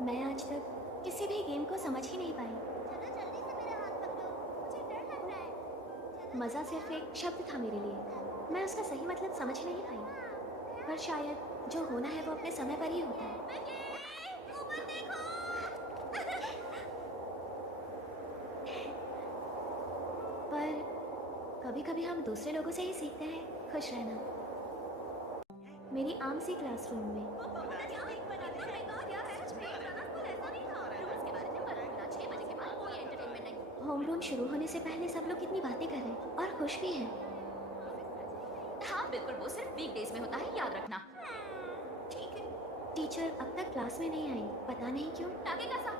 मैं आज तक किसी भी गेम को समझ ही नहीं पाई। चलो जल्दी से मेरा हाथ पकड़ो, मुझे डर लग रहा है। मज़ा सिर्फ एक शब्द था मेरे लिए। मैं उसका सही मतलब समझ नहीं पाई। पर शायद जो होना है वो अपने समय पर ही होता है। ऊपर देखो। पर कभी कभी हम दूसरे लोगों से ही सीखते हैं खुश रहना। मेरी आम सी क्लासरूम में होमरूम शुरू होने से पहले सब लोग कितनी बातें कर रहे हैं और खुश भी हैं। हाँ बिल्कुल, वो सिर्फ वीकडेज में होता है, याद रखना। ठीक है। टीचर अब तक क्लास में नहीं आई, पता नहीं क्यों। टाके का सा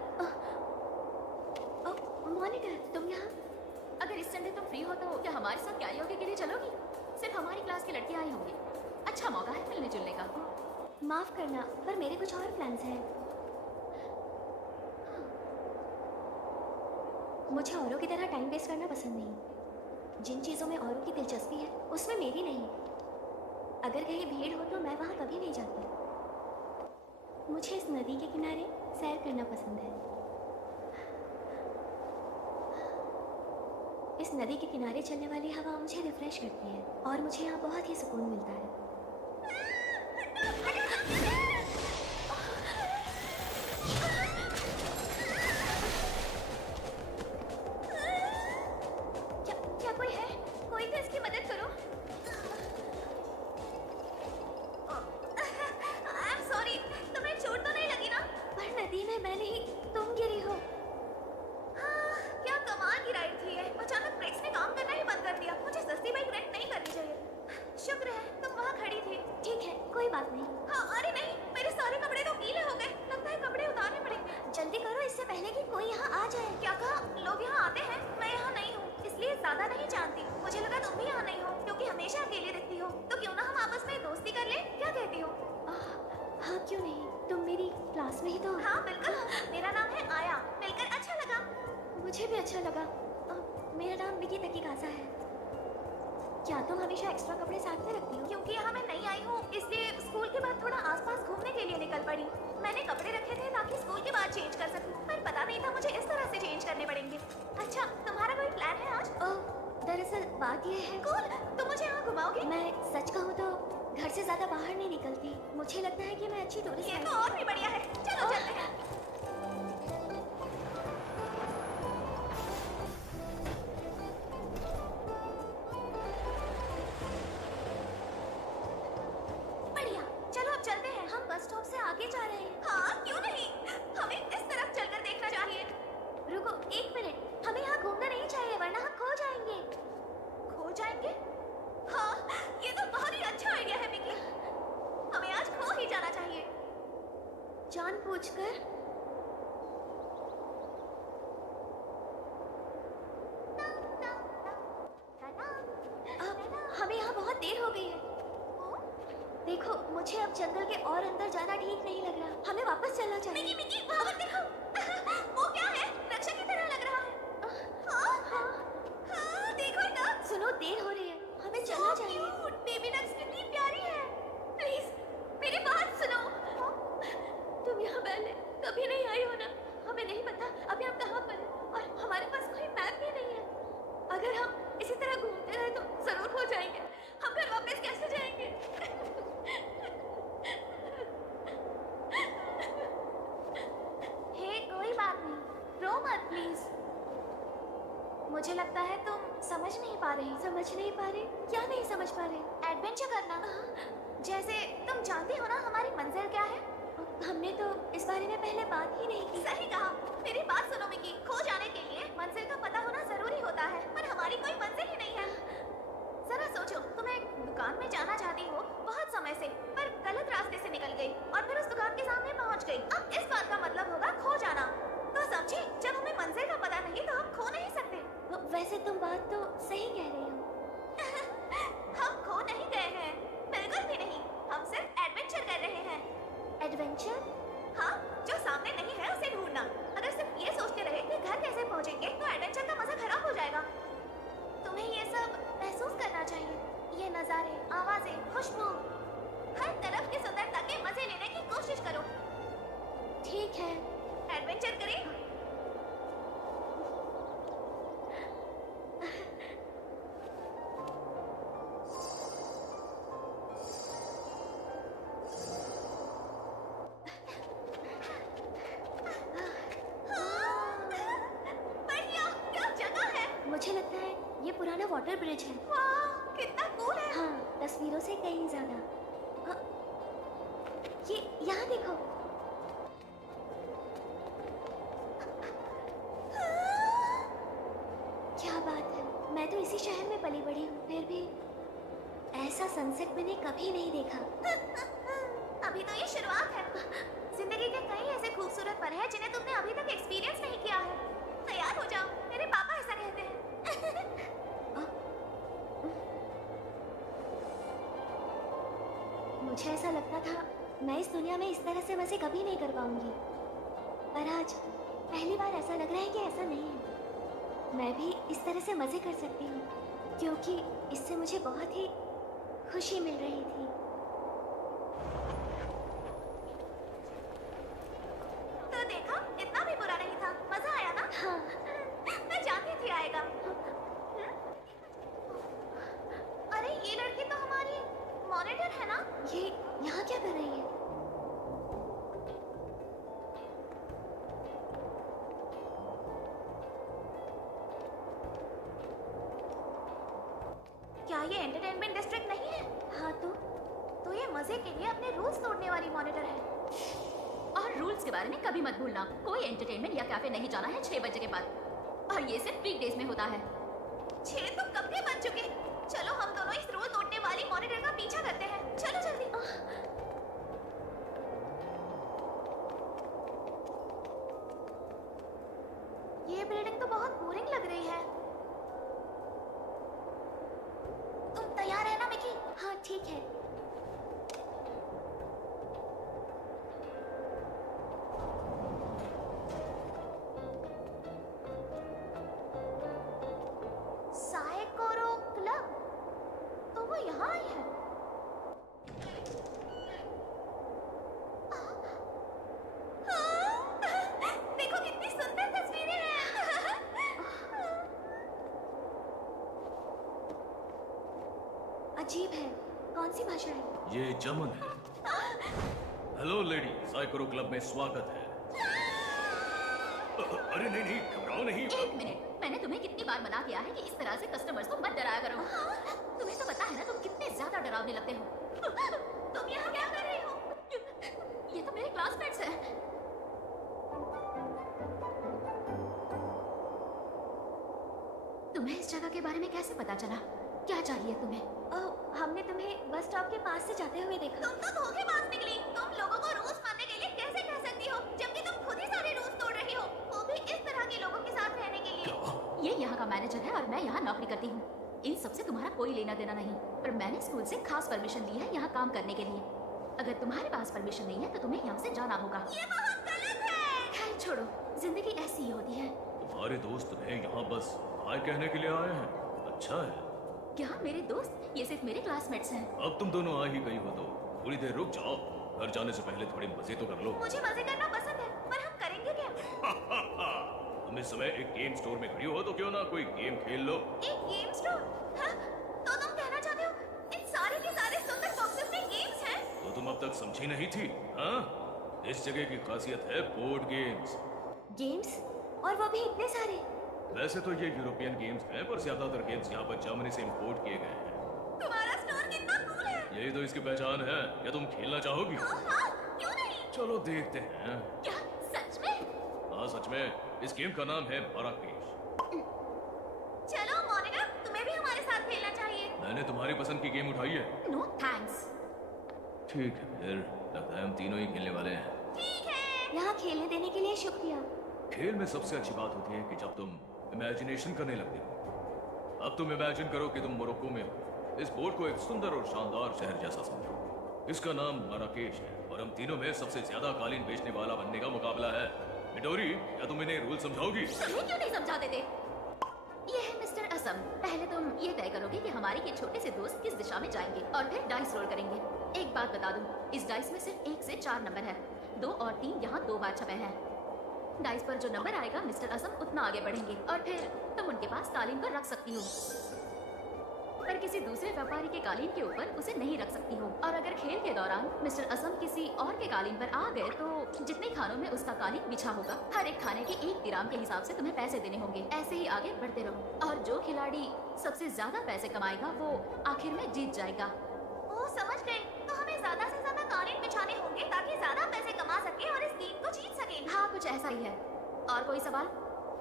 मॉनिटर, तुम यहाँ? अगर इस संडे तुम फ्री हो तो क्या हमारे साथ कैरियोके के लिए चलोगी? सिर्फ हमारी क्लास की लड़कियां आई होंगी, अच्छा मौका है मिलने जुलने का। माफ़ करना, पर मेरे कुछ और प्लान्स हैं। मुझे औरों की तरह टाइम वेस्ट करना पसंद नहीं। जिन चीज़ों में औरों की दिलचस्पी है उसमें मेरी नहीं। अगर कहीं भीड़ हो तो मैं वहाँ कभी नहीं जाती। मुझे इस नदी के किनारे सैर करना पसंद है। इस नदी के किनारे चलने वाली हवा मुझे रिफ्रेश करती है और मुझे यहाँ बहुत ही सुकून मिलता है। क्या कोई है? कोई तो इसकी मदद करो। I'm sorry, तुम्हें चोट तो नहीं लगी ना? पर नदी में मैं नहीं, तुम गिरी हो। हाँ, क्या कमाल की राइड थी ये। अचानक ब्रेक्स ने काम करना ही बंद कर दिया। मुझे सस्ती बाइक रेंट नहीं करनी चाहिए। शुक्र है तुम वहाँ खड़ी थी। ठीक है, कोई बात नहीं। हाँ, अरे नहीं, मेरे सारे कपड़े तो गीले हो गए। लगता है कपड़े उतारने पड़ेंगे। जल्दी करो इससे पहले कि कोई यहाँ आ जाए। क्या कहा? लोग यहाँ आते हैं, मैं यहाँ नहीं हूँ, इसलिए ज्यादा नहीं जानती। मुझे लगा तुम भी यहाँ नहीं हो क्योंकि हमेशा अकेले दिखती हो। तो क्यों ना हम आपस में दोस्ती कर लें? क्या कहती हो? हाँ क्यों नहीं, तुम मेरी क्लास में ही तो। हाँ बिल्कुल, मेरा नाम है आया। मिलकर अच्छा लगा। मुझे भी अच्छा लगा। मेरा नाम विकी तकीकासा है। क्या तुम हमेशा एक्स्ट्रा कपड़े साथ में रखती हो? क्योंकि यहाँ मैं नई आई हूँ, इसलिए स्कूल के बाद थोड़ा आसपास घूमने के लिए निकल पड़ी। मैंने कपड़े रखे थे ताकि स्कूल के बाद चेंज कर सकूँ, पर पता नहीं था मुझे इस तरह से चेंज करने पड़ेंगे। अच्छा, तुम्हारा कोई प्लान है आज? दरअसल बात यह है। कूल, तुम मुझे यहाँ घुमाओगी? मैं सच कहूँ तो घर से ज्यादा बाहर नहीं निकलती। मुझे लगता है कि मैं अच्छी टूरिस्ट। ये तो और भी बढ़िया है। चलो चलते हैं। बढ़िया, चलो अब चलते हैं। हम बस स्टॉप से आगे जा रहे हैं। हाँ क्यों नहीं, हमें इस तरफ चलकर देखना चाहिए। रुको एक मिनट, हमें यहाँ घूमना नहीं चाहिए वरना हम खो जाएंगे। खो जाएंगे? हाँ, ये तो बहुत ही अच्छा आइडिया है मिकी। हमें आज खो ही जाना चाहिए। जानबूझकर? हमें यहाँ बहुत देर हो गई है। देखो, मुझे अब जंगल के और अंदर जाना ठीक नहीं लग रहा। हमें वापस चलना चाहिए। मिकी मिकी, वहाँ पर देखो। वो क्या है? रक्षा की तरह लग रहा है। हाँ हाँ हाँ, देखो ना। सुनो, देर हो रही है, हमें चलना चाहिए। बेबी डक्स कितनी प्यारी है। प्लीज मेरी बात सुनो। तुम यहाँ पहले कभी नहीं आई हो ना? हमें नहीं पता अभी हम कहाँ पर हैं और हमारे पास कोई मैप भी नहीं है। अगर हम इसी तरह घूमते रहे तो जरूर खो जाएंगे। हम घर वापस कैसे जाएंगे? हे, कोई बात नहीं, रो मत प्लीज। मुझे लगता है तुम समझ नहीं पा रही। समझ नहीं पा रहे? क्या नहीं समझ पा रहे? एडवेंचर करना। जैसे तुम जानती हो ना हमारी मंजिल क्या है? हमने तो इस बारे में पहले बात ही नहीं की। सही कहा। मेरी बात सुनो मिकी, खो जाने के लिए मंजिल का पता होना जरूरी होता है, पर हमारी कोई मंजिल ही नहीं है। जरा सोचो, तुम एक दुकान में जाना चाहती हो बहुत समय से, पर गलत रास्ते से निकल गई और फिर उस दुकान के सामने पहुंच गई। अब इस बात का मतलब होगा खो जाना। तो समझी, जब हमें मंजिल का पता नहीं तो हम खो नहीं सकते। वैसे तुम बात तो सही कह रही हो। हम खो नहीं गए हैं, बिल्कुल भी नहीं। हम सिर्फ एडवेंचर कर रहे हैं। एडवेंचर? हाँ, जो सामने नहीं है उसे ढूंढना। अगर सिर्फ ये सोचते रहे कि घर कैसे पहुंचेंगे तो एडवेंचर का मजा खराब हो जाएगा। तुम्हें ये सब महसूस करना चाहिए। ये नजारे, आवाजें, खुशबू, हर तरफ की सुंदरता के मजे लेने की कोशिश करो। ठीक है, वाटर ब्रिज है। वाह कितना कूल है। हाँ, तस्वीरों से कहीं ज्यादा। ये यहाँ देखो। क्या बात है, मैं तो इसी शहर में पली बड़ी हूँ, फिर भी ऐसा सनसेट मैंने कभी नहीं देखा। अभी तो ये शुरुआत है। जिंदगी के कई ऐसे खूबसूरत पल हैं जिन्हें तुमने अभी तक एक्सपीरियंस नहीं किया है। तैयार हो जाओ, मेरे पापा ऐसा कहते हैं। मुझे ऐसा लगता था मैं इस दुनिया में इस तरह से मजे कभी नहीं कर पाऊंगी, पर आज पहली बार ऐसा लग रहा है कि ऐसा नहीं है। मैं भी इस तरह से मजे कर सकती हूँ, क्योंकि इससे मुझे बहुत ही खुशी मिल रही थी। तो देखा, इतना भी बुरा नहीं था। मजा आया ना? हाँ। मैं जानती थी आएगा। अरे ये लड़की तो हमारी मॉनिटर है ना? ये यहाँ क्या कर रही है? क्या ये एंटरटेनमेंट डिस्ट्रिक्ट नहीं है? हाँ तो ये मजे के लिए अपने रूल्स तोड़ने वाली मॉनिटर है। और रूल्स के बारे में कभी मत भूलना, कोई एंटरटेनमेंट या कैफे नहीं जाना है 6 बजे के बाद, और ये सिर्फ वीकडेज में होता है। 6 तो कब के बज चुके। चलो हम दोनों इस रूल तोड़ने वाली मॉनिटर का पीछा करते हैं। चलो जल्दी। ये बिल्डिंग तो बहुत बोरिंग लग रही है। तुम तैयार है ना मिकी? हाँ ठीक है। साइकोरो क्लब, तो वो यहाँ आई है। देखो कितनी सुंदर तस्वीरें हैं। अजीब है, कौन सी भाषा है? ये जमन है। हेलो लेडी, साइकोरो क्लब में स्वागत है। अरे नहीं नहीं, घबराओ नहीं। एक मिनट, मैंने तुम्हें कितनी बार मना किया है कि इस तरह से कस्टमर्स को मत डराया करो। तुम्हें तो पता है ना तुम कितने ज्यादा डरावने लगते हो। तुम यहाँ क्या कर रही हो? ये तो मेरे क्लासमेट्स हैं। तुम्हें इस जगह के बारे में कैसे पता चला? क्या चाहिए तुम्हें? ओह, हमने तुम्हें बस स्टॉप के पास से जाते हुए देखा। तुम तो धोखेबाज निकली। तुम लोगों को रूल्स मानने के लिए कैसे कह सकती हो, जबकि तुम खुद ही सारे रूल्स तोड़ रही हो, वो भी इस तरह के लोगों के साथ रहने के लिए। ये यहाँ का मैनेजर है और मैं यहाँ नौकरी करती हूँ। इन सबसे तुम्हारा कोई लेना देना नहीं, पर मैंने स्कूल से खास परमिशन ली है यहाँ काम करने के लिए। अगर तुम्हारे पास परमिशन नहीं है तो तुम्हें यहाँ से जाना होगा। ये बहुत गलत है। खैर छोड़ो, जिंदगी ऐसी ही होती है। तुम्हारे दोस्त तुम्हें यहाँ बस हाय कहने के लिए आए हैं। अच्छा है। क्या मेरे दोस्त? ये सिर्फ मेरे क्लासमेट्स हैं। अब तुम दोनों आ ही गई हो तो थोड़ी देर रुक जाओ। घर जाने से पहले थोड़े मजे तो कर लो। मुझे मजे करना पसंद है, पर हम करेंगे क्या? तुम इस समय एक गेम स्टोर में खड़ी हो तो क्यों ना कोई गेम खेल लो। एक गेम स्टोर? हाँ? तो तुम कहना चाहते हो इन सारे के सारे सुंदर बॉक्सेस में गेम्स हैं? तो तुम अब तक समझी नहीं थी? हाँ, इस जगह की खासियत है बोर्ड गेम्स। गेम्स? और वो भी इतने सारे? वैसे तो ये यूरोपियन गेम्स हैं, पर ज्यादातर गेम्स यहाँ पर जर्मनी से इंपोर्ट किए गए हैं। तुम्हारा स्टोर कितना कूल है। यही तो इसकी पहचान है। क्या तुम खेलना चाहोगी? हाँ, क्यों नहीं? चलो देखते हैं। क्या सच में? हाँ सच में। इस गेम का नाम है माराकेश। चलो मॉनिटर, तुम्हें भी हमारे साथ खेलना चाहिए। मैंने तुम्हारी पसंद की गेम उठाई है। No thanks. ठीक है, फिर लगता है हम तीनों ही खेलने वाले हैं। ठीक है। यहाँ खेलने देने के लिए शुक्रिया। खेल में सबसे अच्छी बात होती है कि जब तुम इमेजिनेशन करने लगते हो। अब तुम इमेजिन करो कि तुम मोरक्को में हो। इस बोर्ड को एक सुंदर और शानदार शहर जैसा समझो। इसका नाम माराकेश है और हम तीनों में सबसे ज्यादा कालीन बेचने वाला बनने का मुकाबला है। मिडोरी, क्या तुम इन्हें रूल समझाओगी? तुम्हें क्यों नहीं समझा देते? ये है मिस्टर असम। पहले तुम ये तय करोगे कि हमारे ये छोटे से दोस्त किस दिशा में जाएंगे और फिर डाइस रोल करेंगे। एक बात बता दूं, इस डाइस में सिर्फ 1 से 4 नंबर है। 2 और 3 यहाँ 2 बार छपे हैं। डाइस पर जो नंबर आएगा मिस्टर असम उतना आगे बढ़ेंगे और फिर तुम उनके पास कालीन को रख सकती हो। पर किसी दूसरे व्यापारी के कालीन के ऊपर उसे नहीं रख सकती हो। और अगर खेल के दौरान मिस्टर असम किसी और के कालीन पर आ गए तो जितने खानों में उसका कालीन बिछा होगा, हर एक खाने के 1 दिराम के हिसाब से तुम्हें पैसे देने होंगे। ऐसे ही आगे बढ़ते रहो और जो खिलाड़ी सबसे ज्यादा पैसे कमाएगा वो आखिर में जीत जाएगा। ओ समझ गई। तो हमें ज्यादा से ज्यादा कालीन बिछाने होंगे ताकि ज्यादा पैसे कमा सके और इस गेम को जीत सके। हाँ, कुछ ऐसा ही है। और कोई सवाल?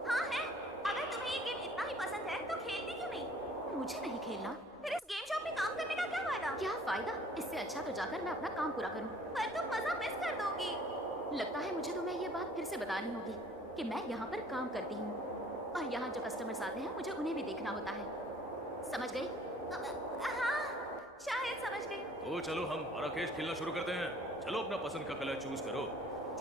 हाँ है। अगर तुम्हें ये गेम इतना ही पसंद है तो खेलती क्यों नहीं? मुझे नहीं खेलना। फिर इस गेम शॉप में काम करने का क्या फायदा? क्या फायदा? इससे अच्छा तो जाकर मैं अपना काम पूरा करूं। पर तुम मजा मिस कर दोगी। लगता है मुझे तुम्हें ये बात फिर से बतानी होगी कि मैं यहाँ पर काम करती हूँ और यहाँ जो कस्टमर्स आते हैं मुझे उन्हें भी देखना होता है। समझ गई? हाँ, शायद समझ गई। तो चलो हम माराकेश खेलना शुरू करते हैं। चलो अपना पसंद का कलर चूज करो।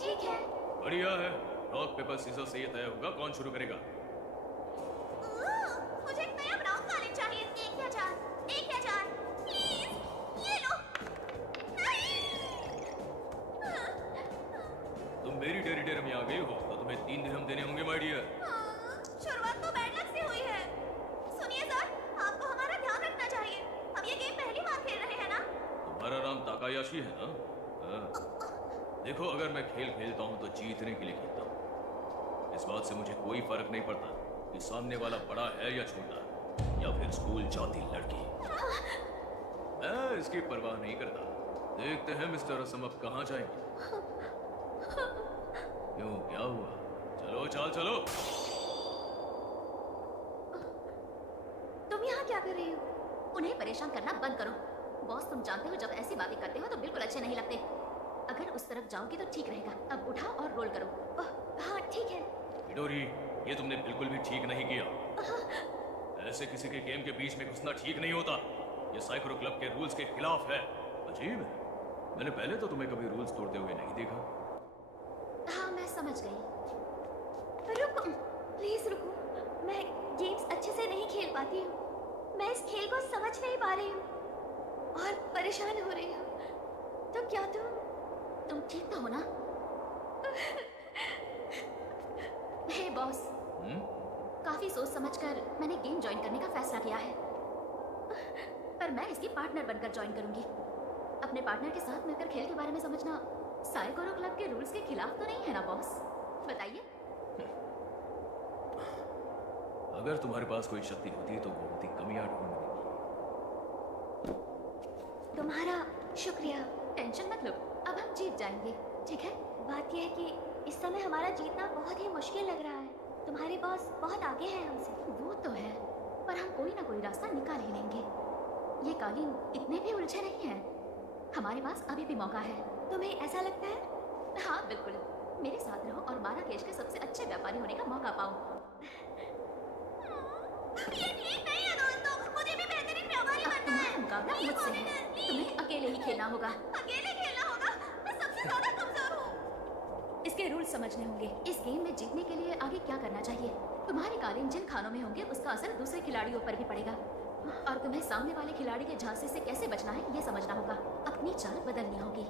ठीक है। बढ़िया है। रॉक पेपर सीजर से ये तय होगा कौन शुरू करेगा। मुझे एक नया ब्राउन कालीन चाहिए। 1 या 4, 1 या 4, प्लीज। ये लो। नहीं। तुम मेरी टेरिटरी में आ गई हो तो तुम्हें 3 दिरहम देने होंगे माय डियर। शुरुआत तो बैड लक से हुई है। सुनिए सर, आपको हमारा ध्यान रखना चाहिए। हम ये गेम पहली बार खेल रहे हैं ना? तुम्हारा नाम ताकायाशी है ना? हाँ। देखो, अगर मैं खेल खेलता हूँ तो जीतने के लिए खेलता हूँ। इस बात से मुझे कोई फर्क नहीं पड़ता कि सामने वाला बड़ा है या छोटा या फिर स्कूल जाती लड़की। मैं इसकी परवाह नहीं करता। देखते हैं मिस्टर असम अब कहाँ जाएंगे। क्यों, क्या हुआ? चलो चाल चलो। तुम यहाँ क्या कर रही हो? उन्हें परेशान करना बंद करो। बॉस, तुम जानते हो जब ऐसी बातें करते हो तो बिल्कुल अच्छे नहीं लगते। अगर उस तरफ जाओगी तो ठीक रहेगा। अब उठाओ और रोल करो। हाँ ठीक है। मिडोरी, ये तुमने बिल्कुल भी ठीक नहीं किया। ऐसे किसी के गेम के बीच में घुसना ठीक नहीं होता। ये साइक्रो क्लब के रूल्स के खिलाफ है। अजीब है, मैंने पहले तो तुम्हें कभी रूल्स तोड़ते हुए नहीं देखा। हाँ, मैं समझ गई। रुको, प्लीज रुको। मैं गेम्स अच्छे से नहीं खेल पाती हूँ। मैं इस खेल को समझ नहीं पा रही हूँ और परेशान हो रही हूँ। तो क्या तुम ठीक तो हो ना? हे बॉस, काफी सोच समझकर मैंने गेम ज्वाइन करने का फैसला किया है। पर मैं इसकी पार्टनर बनकर ज्वाइन करूंगी। अपने पार्टनर के साथ मिलकर खेल के बारे में समझना साइकोरो क्लब के रूल्स के खिलाफ तो नहीं है ना बॉस? बताइए। अगर तुम्हारे पास कोई शक्ति होती तो वो होती कमियां ढूंढने की। तुम्हारा शुक्रिया। टेंशन मत लो, अब हम जीत जाएंगे, ठीक है? बात यह है कि इस समय हमारा जीतना बहुत ही मुश्किल लग रहा है। तुम्हारे बॉस बहुत आगे हैं हमसे। वो तो है, पर हम कोई ना कोई रास्ता निकाल ही लेंगे। ये कालीन इतने भी उलझे नहीं हैं। हमारे पास अभी भी मौका है। तुम्हें ऐसा लगता है? हाँ बिल्कुल। मेरे साथ रहो और माराकेश के सबसे अच्छे व्यापारी होने का मौका पाओ। ये ठीक नहीं है दोस्तों। मुझे भी बेहतरीन व्यापारी अब बनना है। तुम्हारा मुकाबला Please, मुझसे है। Monitor, please। तुम्हें अकेले ही खेलना होगा। अकेले खेलना होगा? मैं सबसे ज्यादा कमजोर हूँ। इसके रूल्स समझने होंगे। इस गेम में जीतने के लिए आगे क्या करना चाहिए। तुम्हारे कालीन जिन खानों में होंगे उसका असर दूसरे खिलाड़ियों पर भी पड़ेगा और तुम्हें सामने वाले खिलाड़ी के झांसे से कैसे बचना है ये समझना होगा। अपनी चाल बदलनी होगी।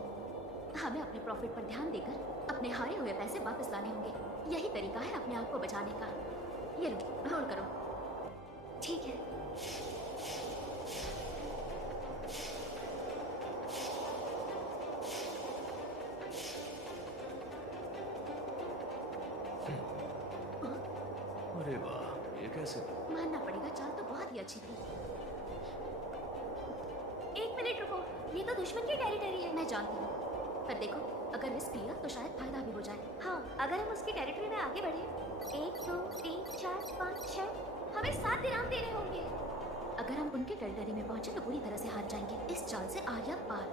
हमें अपने प्रॉफिट पर ध्यान देकर अपने हारे हुए पैसे वापस लाने होंगे। यही तरीका है अपने आप को बचाने का। ये लो, रोल करो। ठीक है। अरे वाह, ये कैसे? मानना पड़ेगा, चाल तो बहुत ही अच्छी थी। 1 मिनट रुको, ये तो दुश्मन की टेरिटरी है। मैं जानती हूँ, पर देखो अगर रिस्क लिया तो शायद फायदा भी हो जाए। हाँ, अगर हम उसकी टेरिटरी में आगे बढ़े 1 2 3 4 5 6 हमें 7 दिराम देने होंगे। अगर हम उनके टेरिटरी में पहुंचे तो पूरी तरह से हार जाएंगे। इस चाल से आ या पार।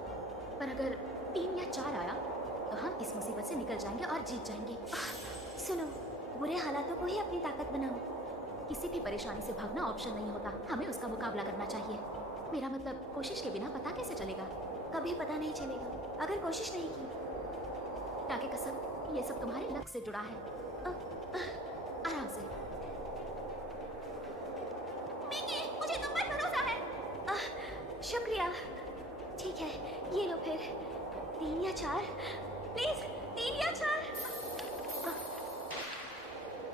पर अगर 3 या 4 आया तो हम इस मुसीबत से निकल जाएंगे और जीत जाएंगे। सुनो, बुरे हालातों को ही अपनी ताकत बनाओ। किसी भी परेशानी से भागना ऑप्शन नहीं होता। हमें उसका मुकाबला करना चाहिए। मेरा मतलब कोशिश के बिना पता कैसे चलेगा? कभी पता नहीं चलेगा अगर कोशिश नहीं की। टाके कसम, ये सब तुम्हारे लक से जुड़ा है। आराम से। मिकी, मुझे तुम पर भरोसा है। शुक्रिया। ठीक है, ये लो फिर 3 या 4। प्लीज, 3 या 4।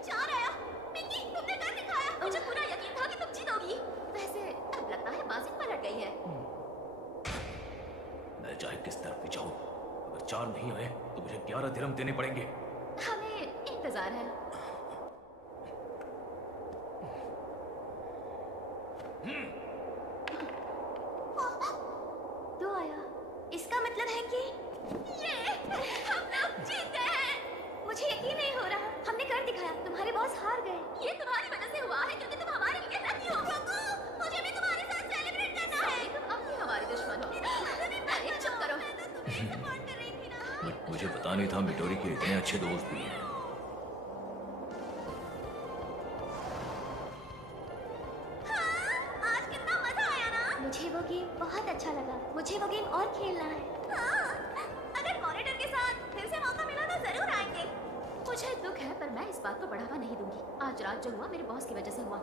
4 आया। मिकी, तुमने कर दिखाया। मुझे पूरा यकीन था कि तुम जीतोगी। वैसे अब लगता है बात दिरहम देने पड़ेंगे। हमें इंतजार है। तो आया, इसका मतलब है कि ये हम लोग जीत गए हैं। मुझे यकीन नहीं हो रहा। हमने कर दिखाया, तुम्हारे बॉस हार गए। ये तुम्हारी वजह से हुआ है क्योंकि तुम हमारे लिए लकी हो। मुझे भी तुम्हारे साथ सेलिब्रेट करना है। तुम अब भी हमारे दुश्मन हो। अरे चुप करो। मैं तो तुम्हें सपोर्ट कर रही थी ना। मुझे पता नहीं था मिडोरी के इतने अच्छे दोस्त भी हैं। हाँ, आज कितना मजा आया ना। मुझे वो गेम बहुत अच्छा लगा। मुझे वो गेम और खेलना है। हाँ, अगर मॉनिटर के साथ फिर से मौका मिला तो जरूर आएंगे। मुझे दुख है पर मैं इस बात को बढ़ावा नहीं दूंगी। आज रात जो हुआ मेरे बॉस की वजह से हुआ।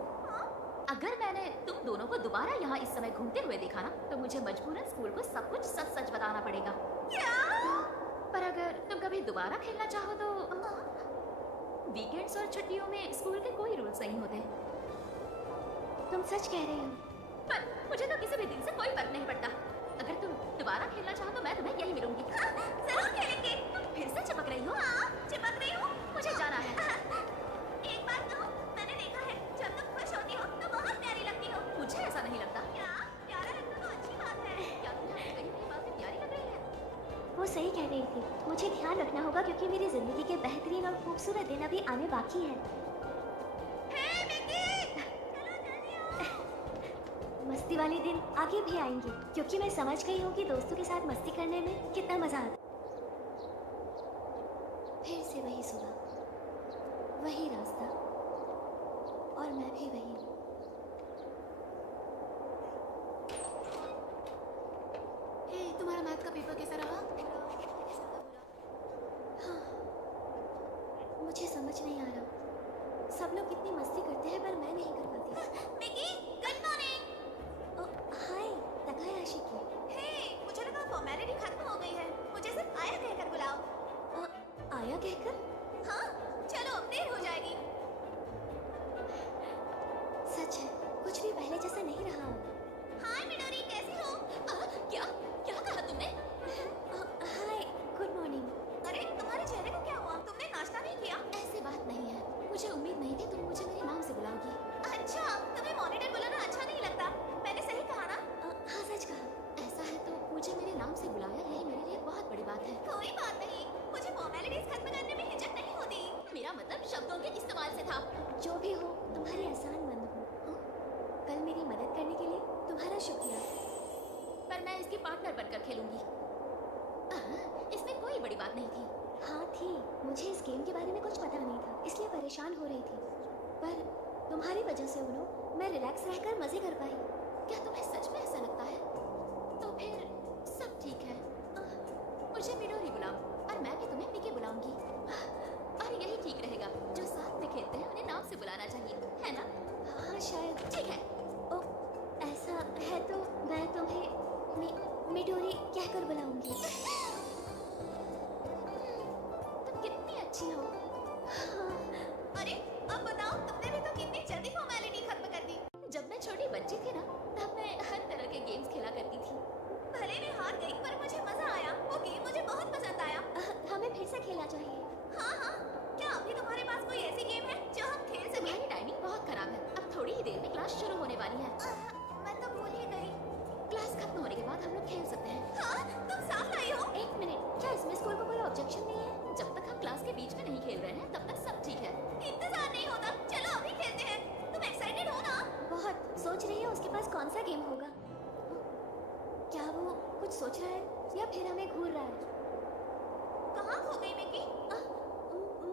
अगर मैंने तुम दोनों को दोबारा यहाँ इस समय घूमते हुए देखा ना तो मुझे मजबूरन स्कूल को सब कुछ सच सच बताना पड़ेगा। क्या? पर अगर तुम कभी दोबारा खेलना चाहो तो वीकेंड्स और छुट्टियों में स्कूल के कोई रूल्स नहीं होते। तुम सच कह रही हो। पर मुझे तो किसी भी दिन से कोई फर्क नहीं पड़ता। अगर तुम दोबारा खेलना चाहो तो मैं तुम्हें यही मिलूंगी। जरूर खेलेंगे। तुम फिर से चिपक रही हो। हाँ, चिपक रही हूँ। मुझे जाना है। एक बात कहूँ, मैंने देखा है जब तुम खुश होती हो तो बहुत प्यारी लगती हो। मुझे ऐसा नहीं लगता। क्या? प्यारा लगना तो अच्छी बात है। क्या तुम्हें अपनी कही हुई बातें प्यारी लग रही है? वो सही कह रही थी। मुझे ध्यान रखना होगा क्योंकि मेरी जिंदगी के बेहतरीन और खूबसूरत दिन अभी आने बाकी है। हे मिकी, चलो जल्दी आओ। मस्ती वाले दिन आगे भी आएंगे क्योंकि मैं समझ गई हूँ कि दोस्तों के साथ मस्ती करने में कितना मजा आता। फिर से वही सुबह, वही रास्ता और मैं भी वही हूँ। हे, तुम्हारा मैथ का पेपर कैसा रहा? हाँ, मुझे समझ नहीं आ रहा। सब लोग कितनी मस्ती करते हैं पर मैं नहीं कर पाती। Miki, good morning. Hi Takayashi की। हे, मुझे लगा फॉर्मेलिटी खत्म हो गई है। मुझे सिर्फ आया कहकर बुलाओ। आया कहकर? हाँ, चलो अब देर हो जाएगी। सच है, कुछ भी पहले जैसा नहीं रहा। हाय मिडोरी, कैसी हो? क्या क्या कहा तुमने? Hi good morning. अरे तुम्हारे चेहरे को क्या हुआ? तुमने नाश्ता नहीं किया? ऐसी बात नहीं है। मुझे उम्मीद नहीं थी तुम मुझे मेरे नाम से बुलाओगी। अच्छा, तुम्हें मॉनिटर बुलाना अच्छा नहीं लगता। मैंने सही कहा ना? हाँ सच कहा। ऐसा है तो मुझे मेरे नाम से बुलाया, यही मेरे लिए बहुत बड़ी बात है। कोई बात नहीं, मुझे फॉर्मेलिटीज खत्म करने में हिचक नहीं होती। मेरा मतलब शब्दों के इस्तेमाल से था। जो भी हो, तुम्हारे एहसान मंद हूँ। कल मेरी मदद करने के लिए तुम्हारा शुक्रिया। पर मैं इसकी पार्टनर बनकर खेलूंगी। इसमें कोई बड़ी बात नहीं थी। हाँ थी। मुझे इस गेम के बारे में कुछ पता नहीं था इसलिए परेशान हो रही थी। पर तुम्हारी वजह से उन्हों मैं रिलैक्स रहकर मजे कर पाई। क्या तुम्हें सच में ऐसा लगता है? तो फिर सब ठीक है। मुझे मिडोरी बुलाओ और मैं भी तुम्हें मिकी बुलाऊंगी। और यही ठीक रहेगा। जो साथ में खेलते हैं उन्हें नाम से बुलाना चाहिए, है ना? हाँ शायद। ठीक है। ओ, ऐसा है तो मैं तुम्हें मिडोरी कहकर बुलाऊंगी। तुम कितनी अच्छी हो। हाँ, अरे अब बताओ, तुमने भी तो कितनी जल्दी फॉर्मेलिटी खत्म कर दी। जब मैं छोटी बच्ची थी ना तब मैं हर तरह के गेम्स खेला करती थी। भले मैं हार गई पर मुझे मजा आया। वो गेम मुझे बहुत पसंद आया। हमें फिर से खेलना चाहिए। हाँ हाँ, क्या अभी तुम्हारे पास कोई ऐसी गेम है जो हम खेल सकें? तुम्हारी टाइमिंग बहुत खराब है। अब थोड़ी ही देर में क्लास शुरू होने वाली है। मैं तो भूल ही गई। क्लास खत्म होने के बाद हम लोग खेल सकते हैं। हाँ, तुम साफ लाई हो। एक मिनट, क्या इसमें स्कूल को कोई ऑब्जेक्शन नहीं है? जब तक हम क्लास के बीच में नहीं खेल रहे हैं तब तक सब ठीक है। इंतजार नहीं होता। चलो अभी खेलते हैं। तुम एक्साइटेड हो ना? बहुत। सोच रही है उसके पास कौन सा गेम होगा। क्या वो कुछ सोच रहा है या फिर हमें घूर रहा है? कहाँ खो गई मिकी?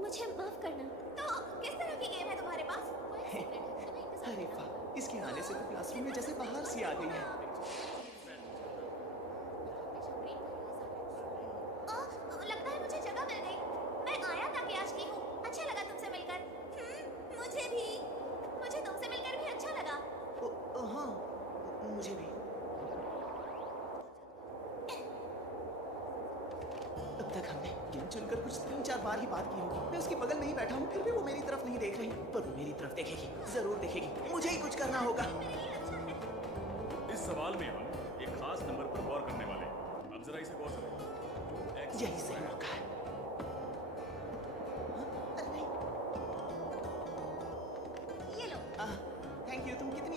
मुझे माफ करना। तो किस तरह की गेम है तुम्हारे पास? वो एक सीक्रेट है, तुम्हें इंतजार अरे करना होगा। वाह, इसके आने से तो क्लासरूम में जैसे बाहर सी आ गई है। लगता है मुझे जगह मिल गई। मैं आया ताकि आज की हूँ। अच्छा लगा तुमसे मिलकर। मुझे भी। मुझे तुमसे मिलकर भी अच्छा लगा। हाँ, मुझे भी। अब तक हमने गेम चुनकर कुछ 3-4 बार ही बात की होगी। मैं उसके बगल में ही बैठा हूँ, फिर भी वो मेरी तरफ नहीं देख रही। पर वो मेरी तरफ देखेगी, जरूर देखेगी। मुझे ही कुछ करना होगा। इस सवाल में हम एक खास नंबर पर गौर करने वाले हैं। अब जरा इसे गौर से देखो। यही सही मौका है।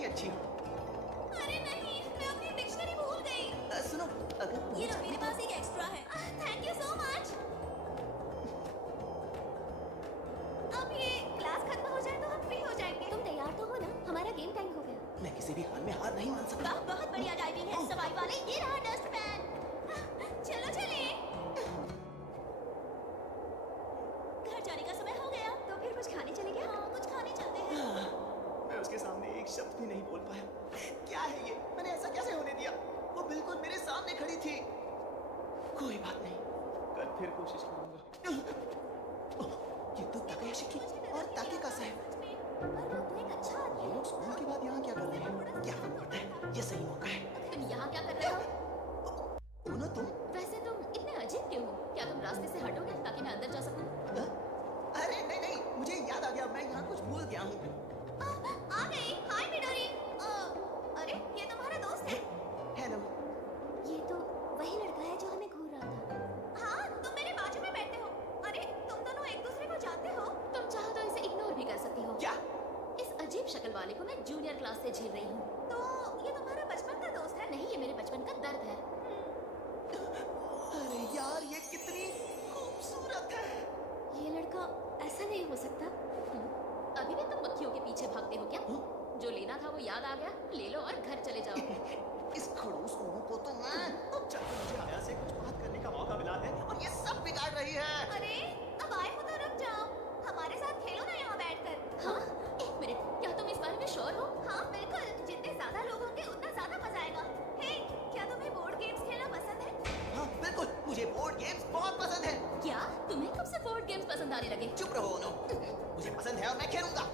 कितनी अच्छी हो। अरे नहीं, मैं अपनी डिक्शनरी भूल गई। सुनो, अगर तुम्हें ये लो, चाहिए मेरे तो- पास एक एक्स्ट्रा है। Thank you so much. अब ये क्लास खत्म हो जाए तो हम फ्री हो जाएंगे। तुम तैयार तो हो ना? हमारा गेम टाइम हो गया। मैं किसी भी हाल में हार नहीं मान सकता। वाह, बहुत बढ़िया ड्राइविंग है सवाई वाले। ये रहा डस्टपैन। चलो चले। घर जाने का समय हो गया, तो फिर कुछ खाने चले गए? हाँ, कुछ खाने चलते हैं। मैं उसके सामने एक शब्द भी नहीं बोल पाया। क्या है ये? मैंने ऐसा कैसे होने दिया? वो बिल्कुल मेरे सामने खड़ी थी। कोई बात नहीं, कल फिर कोशिश करूंगा। ये तो ताकेशी की और ताके का सा है। पर वो तो एक अच्छा आदमी ये है। लोग स्कूल के बाद यहाँ क्या कर रहे हैं? क्या फर्क पड़ता है? ये सही मौका है। तुम यहाँ क्या कर रहे हो? उनो, तुम? वैसे तुम इतने अजीब क्यों हो? क्या तुम रास्ते से हटोगे ताकि मैं अंदर जा सकूं? अरे नहीं नहीं, मुझे याद आ गया, मैं यहाँ कुछ भूल गया हूँ। आ गई। हाय मिडोरी। अरे ये तुम्हारा दोस्त है। हेलो। ये तो वही लड़का है जो हमें घूर रहा था। हाँ, तुम मेरे बाजू में बैठते हो। अरे तुम दोनों एक दूसरे को जानते हो? तुम चाहो तो इसे इग्नोर भी कर सकती हो। क्या? इस अजीब शक्ल वाले को मैं जूनियर क्लास से झेल रही हूँ। तो ये तुम्हारा बचपन का दोस्त है? नहीं, ये मेरे बचपन का दर्द है। अरे यार, ये कितनी खूबसूरत है। ये लड़का ऐसा नहीं हो सकता। अभी भी तुम मक्खियों के पीछे भागते हो क्या? जो लेना था वो याद आ गया, ले लो और घर चले जाओ। इस खड़ूस उनो को तो मैं जब मुझे आया से कुछ बात करने का मौका मिला है और ये सब बिगाड़ रही है। अरे अब आए हो तो रुक जाओ। हमारे साथ खेलो ना यहाँ बैठकर। हाँ, एक मिनट, क्या तुम इस बारे में श्योर हो? हाँ बिल्कुल, जितने ज्यादा लोग होंगे उतना ज्यादा मजा आएगा। हे, क्या तुम्हें बोर्ड गेम्स खेलना पसंद है? हाँ बिल्कुल, मुझे बोर्ड गेम्स बहुत पसंद है। क्या तुम्हें कब से बोर्ड गेम्स पसंद आने लगे? चुप रहो उनो, मुझे पसंद है और मैं खेलूंगा।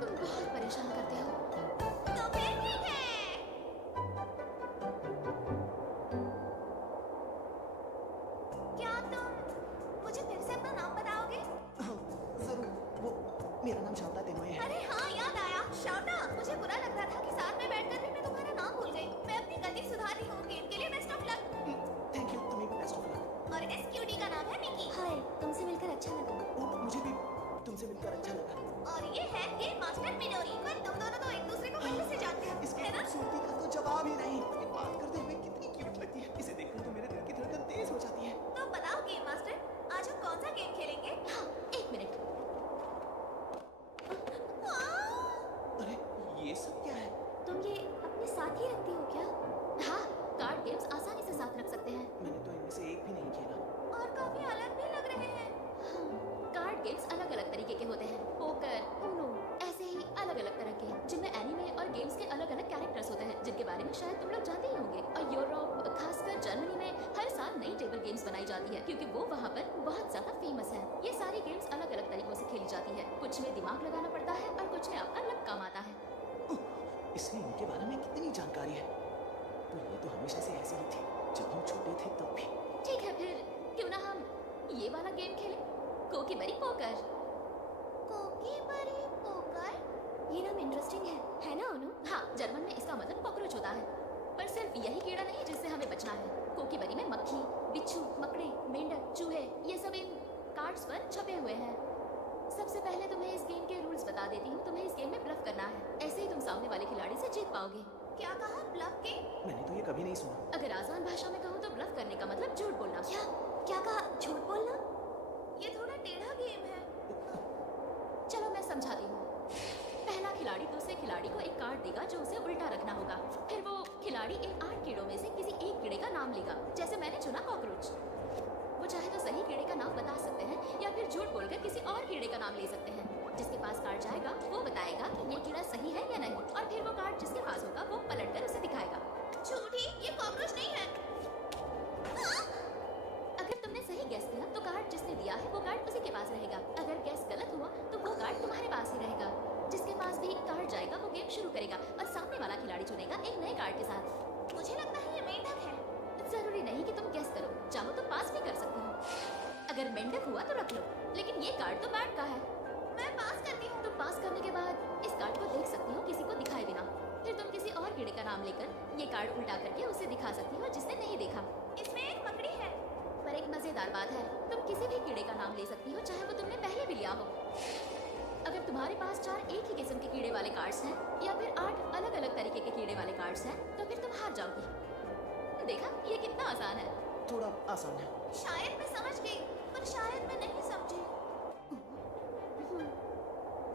तुम बहुत परेशान करते हो। तो फिर ठीक है। क्या तुम मुझे फिर से अपना नाम बताओगे? हाँ, जरूर। वो मेरा नाम शांता तेनोए है। अरे हाँ, याद आया। शाउटा, मुझे बुरा लग रहा था कि साथ में बैठकर भी मैं तुम्हारा नाम भूल गई। मैं अपनी गलती सुधार रही हूँ। गेम के लिए best of luck. Thank you, तुम्हें भी बेस्ट ऑफ लक। और इस क्यूटी का नाम है मिकी। हाय, तुमसे मिलकर अच्छा लगा। मुझे भी तुमसे मिलकर अच्छा लगा। और ये है गेम मास्टर मिडोरी। पर तुम दोनों तो एक दूसरे को पहले से जानते हो, इसकी है ना? खूबसूरती का तो जवाब ही नहीं। ये बात करते हुए कितनी क्यूट लगती है। इसे देखकर तो मेरे दिल की धड़कन तेज हो जाती है। तो बताओ गेम मास्टर, आज हम कौन सा गेम खेलेंगे? हाँ, एक मिनट। अरे ये सब क्या है? तुम ये अपने साथ ही रखती हो क्या? हाँ, कार्ड गेम्स आसानी से साथ रख सकते हैं। मैंने तो इनमें से एक भी नहीं खेला। और काफी अलग भी लग रहे हैं। कार्ड गेम्स अलग अलग तरीके के होते हैं। पोकर, ऊनो, ऐसे ही अलग अलग तरह के, जिनमें एनीमे और गेम्स के अलग अलग कैरेक्टर्स होते हैं, जिनके बारे में शायद तुम लोग जानते ही होंगे। और यूरोप, खासकर जर्मनी में हर साल नई टेबल गेम्स बनाई जाती है, क्योंकि वो वहाँ पर बहुत ज्यादा फेमस है। ये सारी गेम्स अलग अलग तरीकों से खेली जाती है। कुछ में दिमाग लगाना पड़ता है और कुछ में आपका लक काम आता है। इससे इनके बारे में कितनी जानकारी है। पर ये तो हमेशा से ऐसी ही थी, जब हम छोटे थे तब भी। ठीक है, फिर क्यों ना हम ये वाला गेम खेलें, कोकीबरी पोकर। कोकीबरी पोकर? ये नाम इंटरेस्टिंग है ना अनु? हाँ, जर्मन में इसका मतलब कॉकरोच होता है। पर सिर्फ यही कीड़ा नहीं जिससे हमें बचना है। कोकीबरी में मक्खी, बिच्छू, मकड़े, मेंढक, चूहे, ये सब इन कार्ड्स पर छपे हुए हैं। सबसे पहले तुम्हें इस गेम के रूल्स बता देती हूँ। तुम्हें इस गेम में ब्लफ करना है, ऐसे ही तुम सामने वाले खिलाड़ी से जीत पाओगे। क्या कहा? ब्लफ के? मैंने तो ये कभी नहीं सुना। अगर आसान भाषा में कहूँ तो ब्लफ करने का मतलब झूठ बोलना। क्या क्या कहा? झूठ बोलना? ये थोड़ा टेढ़ा गेम है। चलो मैं समझाती हूँ। पहला खिलाड़ी दूसरे खिलाड़ी को एक कार्ड देगा जो उसे उल्टा रखना होगा। फिर वो खिलाड़ी इन 8 कीड़ों में से किसी एक कीड़े का नाम लेगा। जैसे मैंने चुना कॉकरोच। वो चाहे तो सही कीड़े का नाम बता सकते हैं या फिर झूठ बोलकर किसी और कीड़े का नाम ले सकते हैं। जिसके पास कार्ड जाएगा वो बताएगा कि ये कीड़ा सही है या नहीं, और फिर वो कार्ड जिसके पास होगा वो पलटकर उसे दिखाएगा। झूठी, ये कॉकरोच नहीं है। अगर तुमने सही गैस किया तो कार्ड जिसने दिया है वो कार्ड उसी के पास रहेगा। अगर गैस गलत हुआ तो वो कार्ड तुम्हारे पास ही रहेगा। जिसके पास भी कार्ड जाएगा वो गेम शुरू करेगा और सामने वाला खिलाड़ी चुनेगा एक नए कार्ड के साथ। मुझे लगता है ये मेंढक है। जरूरी नहीं कि तुम गेस करो, चाहो तो पास भी कर सकते हो। अगर मेंढक हुआ तो रख लो, लेकिन ये कार्ड तो बैट का है। मैं पास करती हूँ। तुम पास करने के बाद इस कार्ड को देख सकती हो किसी को दिखाए बिना। फिर तुम किसी और कीड़े का नाम लेकर ये कार्ड उल्टा करके उसे दिखा सकती हो जिसने नहीं देखा। इसमें एक मकड़ी है। पर एक मजेदार बात है, तुम किसी भी कीड़े का नाम ले सकती हो चाहे वो तुमने पहले भी लिया हो। अगर तुम्हारे तुम्हारे पास 4 एक ही किस्म के कीड़े वाले कार्ड्स हैं या फिर 8 अलग अलग तरीके के कीड़े वाले कार्ड्स हैं, तो फिर तुम हार जाओगी। देखा, ये कितना आसान है। थोड़ा आसान है। शायद मैं समझ गई, पर शायद मैं नहीं समझी।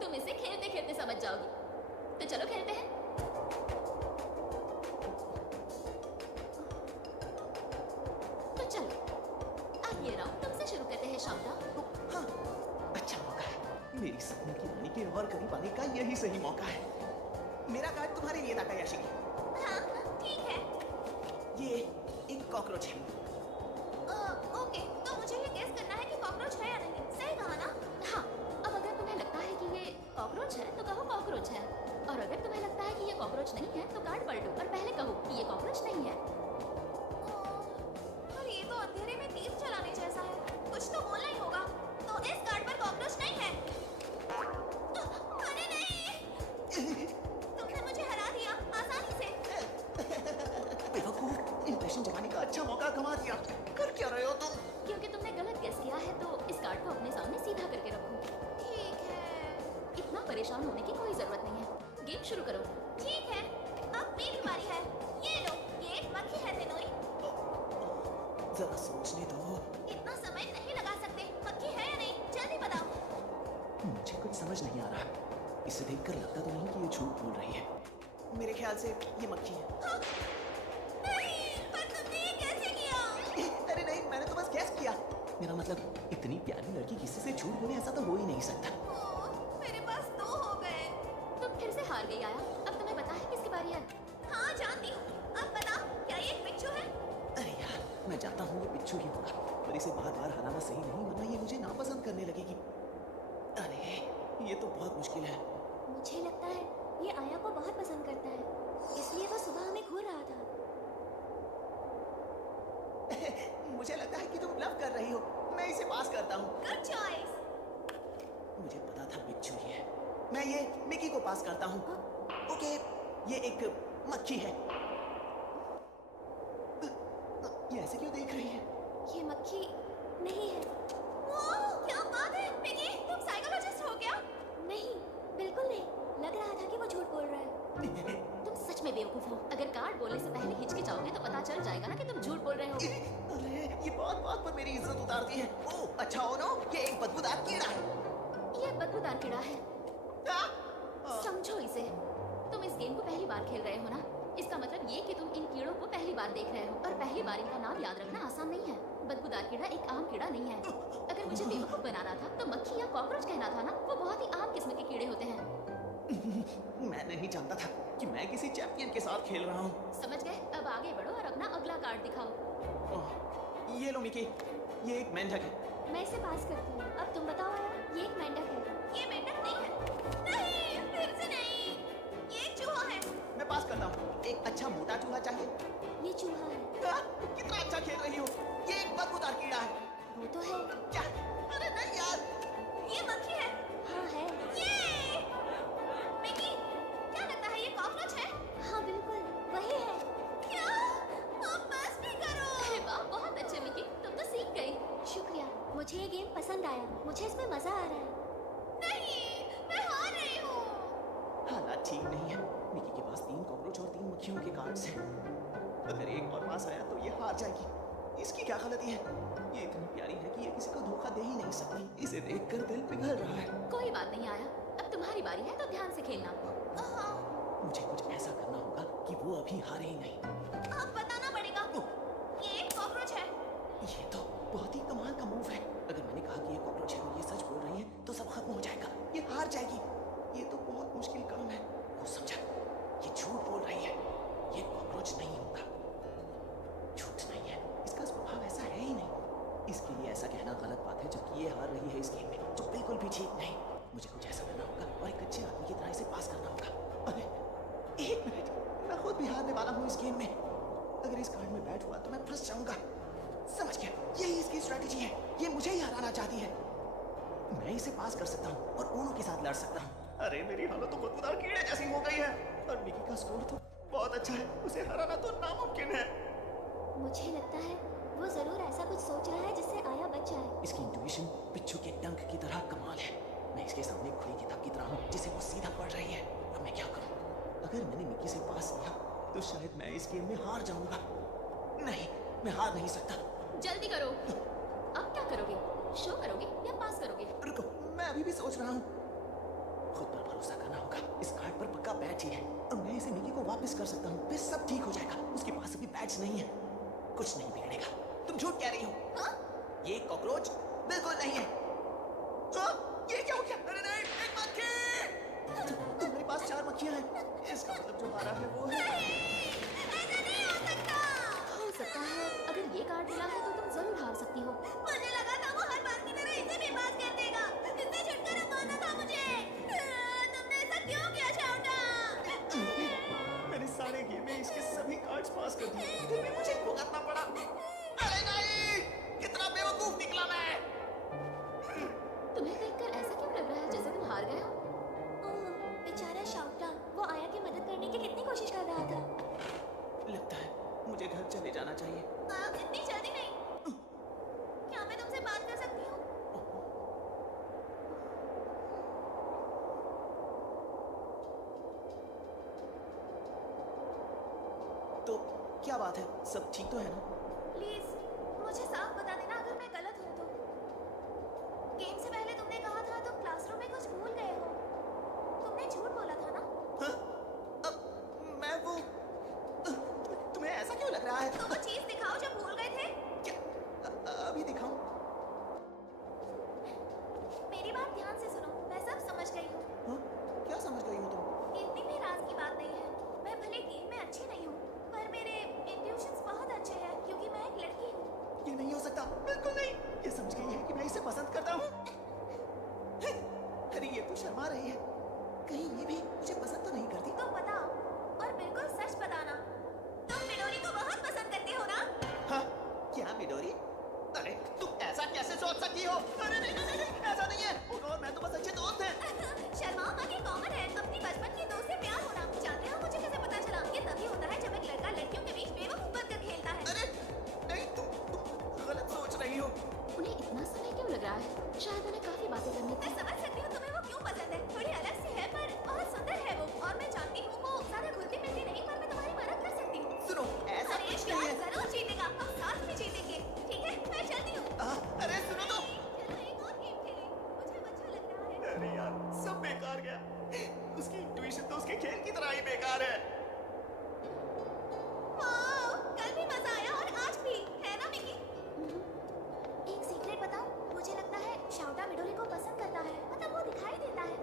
तुम इसे खेलते खेलते समझ जाओगी। तो चलो खेलते हैं। तो चलो, अब ये राउंड तुमसे शुरू करते हैं शांता। हाँ, अच्छा मौका है। मेरी सपनों की रानी के और करीब आने का यही सही मौका है। मेरा कार्ड तुम्हारे लिए ताकायाशी। हाँ, ठीक है। ये एक कॉकरोच है। ओके, तो मुझे ये गेस करना है कि कॉकरोच है या नहीं। सही कहा ना? हाँ, अब अगर तुम्हें लगता है कि ये कॉकरोच है तो कहो कॉकरोच है, और अगर तुम्हें लगता है कि ये कॉकरोच नहीं है तो कार्ड पलटो और पहले कहो कि ये कॉकरोच नहीं है। पर ये तो अंधेरे में तीर चलाने जैसा है। कुछ तो बोलना ही होगा। तो इस कार्ड पर कॉकरोच नहीं है। अरे नहीं! तुमने मुझे हरा दिया आसानी से। बेवकूफ, इंप्रेशन जमाने का अच्छा मौका गंवा दिया। कर क्या रहे हो तुम? क्योंकि तुमने गलत गेस किया है तो इस कार्ड को अपने सामने सीधा करके रखो। ठीक है। इतना परेशान होने की कोई जरूरत नहीं है। गेम शुरू करो। ठीक है, अब मेरी बारी है। ये लो, ये एक मक्खी है तेनोई। जरा सोचने दो। इतना समय नहीं लगा सकते। मक्खी है या नहीं, जल्दी बताओ। मुझे कुछ समझ नहीं आ रहा। इसे देखकर लगता तो नहीं कि ये झूठ बोल रही है। मेरे ख्याल से ये मक्खी है। हाँ? नहीं, पर तुमने ये कैसे किया? अरे नहीं, मैंने तो बस गैस किया। मेरा मतलब, इतनी प्यारी लड़की किसी से झूठ बोले ऐसा तो हो ही नहीं सकता। ओह, मेरे पास 2 हो गए। तुम फिर से हार गई आया। अब तुम्हें पता है किसकी बारी है? हाँ, जानती हूँ। अब बता, क्या ये एक बिच्छू है? अरे यार, मैं जानता हूँ ये बिच्छू ही होगा, पर इसे बार-बार हराना सही नहीं, वरना ये मुझे नापसंद करने लगेगी। अरे, ये तो बहुत मुश्किल है। मुझे लगता है ये आया को बहुत पसंद करता है, इसलिए वो सुबह हमें घूर रहा था। मुझे लगता है कि तुम ब्लफ कर रही हो। मैं इसे पास करता हूँ। Good choice. मुझे पता था बिच्छू ही है। मैं ये मिकी को पास करता हूँ। ओके, ये एक मक्खी है। ये ऐसे क्यों देख रही है? ये मक्खी नहीं है। वाह, क्या बात है मिकी, तुम साइकोलॉजिस्ट हो क्या? नहीं, बिल्कुल नहीं। लग रहा था कि वो झूठ बोल रहा है। तुम सच में बेवकूफ हो। अगर कार्ड बोलने से पहले हिचकिचाओगे तो पता चल जाएगा ना कि तुम झूठ बोल रहे हो। अरे, ये बात पर मेरी इज्जत उतारती है। ओह, अच्छा हो ना, ये एक बदबूदार कीड़ा है। ये बदबूदार कीड़ा है। हाँ? समझो इसे। तुम इस गेम को पहली बार खेल रहे हो ना, इसका मतलब ये कि तुम इन कीड़ों को पहली बार देख रहे हो, और पहली बार इनका नाम याद रखना आसान नहीं है। बदबूदार कीड़ा एक आम कीड़ा नहीं है। अगर मुझे बेवकूफ बनाना था तो मक्खी या कॉकरोच कहना था ना। वो बहुत ही आम किस्म के कीड़े होते हैं। मैं नहीं जानता था कि मैं किसी चैंपियन के साथ खेल रहा हूँ। समझ गए? अब आगे बढ़ो और अपना अगला कार्ड दिखाओ। ओह, ये लो मिकी, ये एक मेंढक है। मैं इसे पास करती हूँ। अब तुम बताओ आया, ये एक मेंढक है। ये मेंढक नहीं है। नहीं, फिर से नहीं। ये एक चूहा है। मैं पास करता हूँ। एक अच्छा मोटा चूहा चाहिए। ये चूहा है। हाँ, कितना अच्छा खेल रही हो। ये एक बदबूदार कीड़ा है। वो तो है। क्या? अरे नहीं यार। ये मक्खी है। हाँ है। ये मिकी, क्या लगता है ये कॉकरोच है? हाँ बिल्कुल, वही है। क्या? अब बस भी करो। अरे वाह, बहुत अच्छे मिकी, तुम तो सीख गई। शुक्रिया, मुझे ये गेम पसंद आया। मुझे इसमें मजा आ रहा है। नहीं, मैं हार रही हूँ। हालात ठीक नहीं है। मिकी के पास 3 कॉकरोच और 3 मक्खियों के कार्ड्स हैं। अगर एक और पास आया तो ये हार जाएगी। इसकी क्या गलती है? ये इतनी प्यारी है कि ये किसी को धोखा दे ही नहीं सकती। इसे देखकर दिल पिघल रहा है। कोई बात नहीं आया, अब तुम्हारी बारी है तो ध्यान से खेलना। मुझे कुछ ऐसा करना होगा कि वो अभी हारे ही नहीं। अब बताना पड़ेगा। ये एक कॉकरोच है। ये तो बहुत ही कमाल का मूव है। अगर मैंने कहा कि ये कॉकरोच है और ये सच बोल रही है तो सब खत्म हो जाएगा। ये हार जाएगी। ये तो बहुत मुश्किल काम है। वो समझा, ये झूठ बोल रही है। ये कॉकरोच नहीं होगा। झूठ नहीं है, इसका स्वभाव ऐसा है ही नहीं। इसके लिए ऐसा कहना गलत बात है जबकि ये हार रही है इस गेम में, जो बिल्कुल भी ठीक नहीं। मुझे कुछ ऐसा करना होगा और एक अच्छे आदमी की तरह इसे पास करना होगा। अरे एक मिनट, मैं खुद भी हारने वाला हूँ इस गेम में। अगर इस कार्ड में बैट हुआ तो मैं फंस जाऊंगा। समझ गया, यही इसकी स्ट्रेटेजी है। ये मुझे ही हराना चाहती है। मैं इसे पास कर सकता हूँ और ओनो के साथ लड़ सकता हूँ। अरे मेरी हालत तो बदबूदार कीड़े जैसी हो गई है। और मिकी का स्कोर तो बहुत अच्छा है। उसे हराना तो नामुमकिन है। मुझे लगता है वो जरूर ऐसा कुछ सोच रहा है जिससे आया बच जाए। इसकी इंट्यूशन बिच्छू के डंक की तरह कमाल है। मैं इसके सामने खुली किताब की तरह हूँ जिसे वो सीधा पढ़ रही है। अब मैं क्या करूँ? अगर मैंने मिकी से पास लिया तो शायद मैं इस गेम में हार जाऊंगा। नहीं, मैं हार नहीं सकता। जल्दी करो। अब क्या करोगे? शो करोगे या पास करोगे? रुको, मैं अभी भी सोच रहा हूँ। खुद पर भरोसा करना होगा। इस कार्ड पर पक्का बैच ही है और मैं इसे मिकी को वापस कर सकता हूँ। फिर सब ठीक हो जाएगा। उसके पास अभी बैच नहीं है। कुछ नहीं बिगड़ेगा। तुम झूठ कह रही हो। हाँ? ये कॉकरोच बिल्कुल नहीं है। ये क्या हो गया? अरे नहीं, एक मक्खी! तुम्हारे पास 4 मक्खियां हैं। इसका मतलब जो हारा है वो है। ऐसा नहीं हो सकता। हो सकता है अगर ये कार्ड मिला है तो तुम जरूर हार सकती हो। मुझे लगा था वो हर बार की तरह इसे भी पास कर देगा। इससे छुटकारा पाना था मुझे। तुमने ऐसा क्यों किया शाउटा? मैंने सारे गेम में इसके सभी कार्ड्स पास कर दिए, फिर भी मुझे भुगतना पड़ा। अरे नहीं! कितना बेवकूफ निकला मैं! तुम्हें देखकर ऐसा क्यों लग रहा है जैसे तुम हार गए हो? ओह, बेचारा शाउटा, वो आया की मदद करने की कितनी कोशिश कर रहा था। लगता है मुझे घर चले जाना चाहिए। इतनी जल्दी नहीं। क्या मैं तुमसे बात कर सकती हूँ? तो क्या बात है? सब ठीक तो है ना? प्लीज मुझे साफ बता देना अगर मैं गलत हूँ तो। गेम से पहले तुमने कहा था तुम क्लासरूम में कुछ भूल गए हो। तुमने झूठ बोला था ना? हाँ? अब मैं वो तुम्हें ऐसा क्यों लग रहा है? तो वो चीज दिखाओ जो भूल गए थे। क्या अभी दिखाऊं? मेरी बात ध्यान से सुनो, मैं सब समझ गई हूँ। हाँ? क्या समझ गई हो तुम? इतनी भी राज की बात नहीं है। मैं भले गेम में अच्छी नहीं हूँ, पर मेरे इंट्यूशंस बहुत अच्छे हैं क्योंकि मैं एक लड़की हूँ। ये नहीं हो सकता, बिल्कुल नहीं। ये समझ गई है कि मैं इसे पसंद करता हूँ। अरे ये तो शर्मा रही है। कहीं ये भी मुझे पसंद तो नहीं करती? तो बताओ, और बिल्कुल सच बताना, तुम मिडोरी को बहुत पसंद करते हो ना? हाँ? क्या मिडोरी? अरे तुम ऐसा कैसे सोच सकती हो? अरे नहीं नहीं नहीं, ऐसा नहीं है। और मैं तो बस अच्छे दोस्त हैं। शर्माओ मत, ये कॉमन है अपनी बचपन की दोस्त से प्यार होना। जानते हो मुझे कैसे पता चला? ये तभी होता है जब एक लड़का लड़कियों के बीच बेवकूफ बनकर खेलता है। अरे नहीं, तुम गलत सोच रही हो। उन्हें इतना समय क्यों लग रहा है? शायद उन्हें काफी बातें करनी मैं थी। समझ सकती हूँ तुम्हें वो क्यों पसंद है। थोड़ी अलग सी है पर बहुत सुंदर है वो। और मैं जानती हूँ वो ज्यादा घुलती मिलती नहीं, पर मैं तुम्हारी मदद कर सकती हूँ। सुनो, ऐसा अरे कुछ नहीं प्यार है। जरूर जीतेगा, हम साथ में जीतेंगे। ठीक है, मैं चलती हूँ। अरे सुनो तो। चलो एक और गेम खेलें, मुझे अब अच्छा लग रहा है। अरे यार, सब बेकार गया। उसकी इंट्यूशन तो उसके खेल की तरह ही बेकार है। वाओ, कल भी मजा आया और आज भी, है ना मिकी? एक सीक्रेट बताऊं? मुझे लगता है शाउटा मिडोरी को पसंद करता है। मतलब वो दिखाई देता है।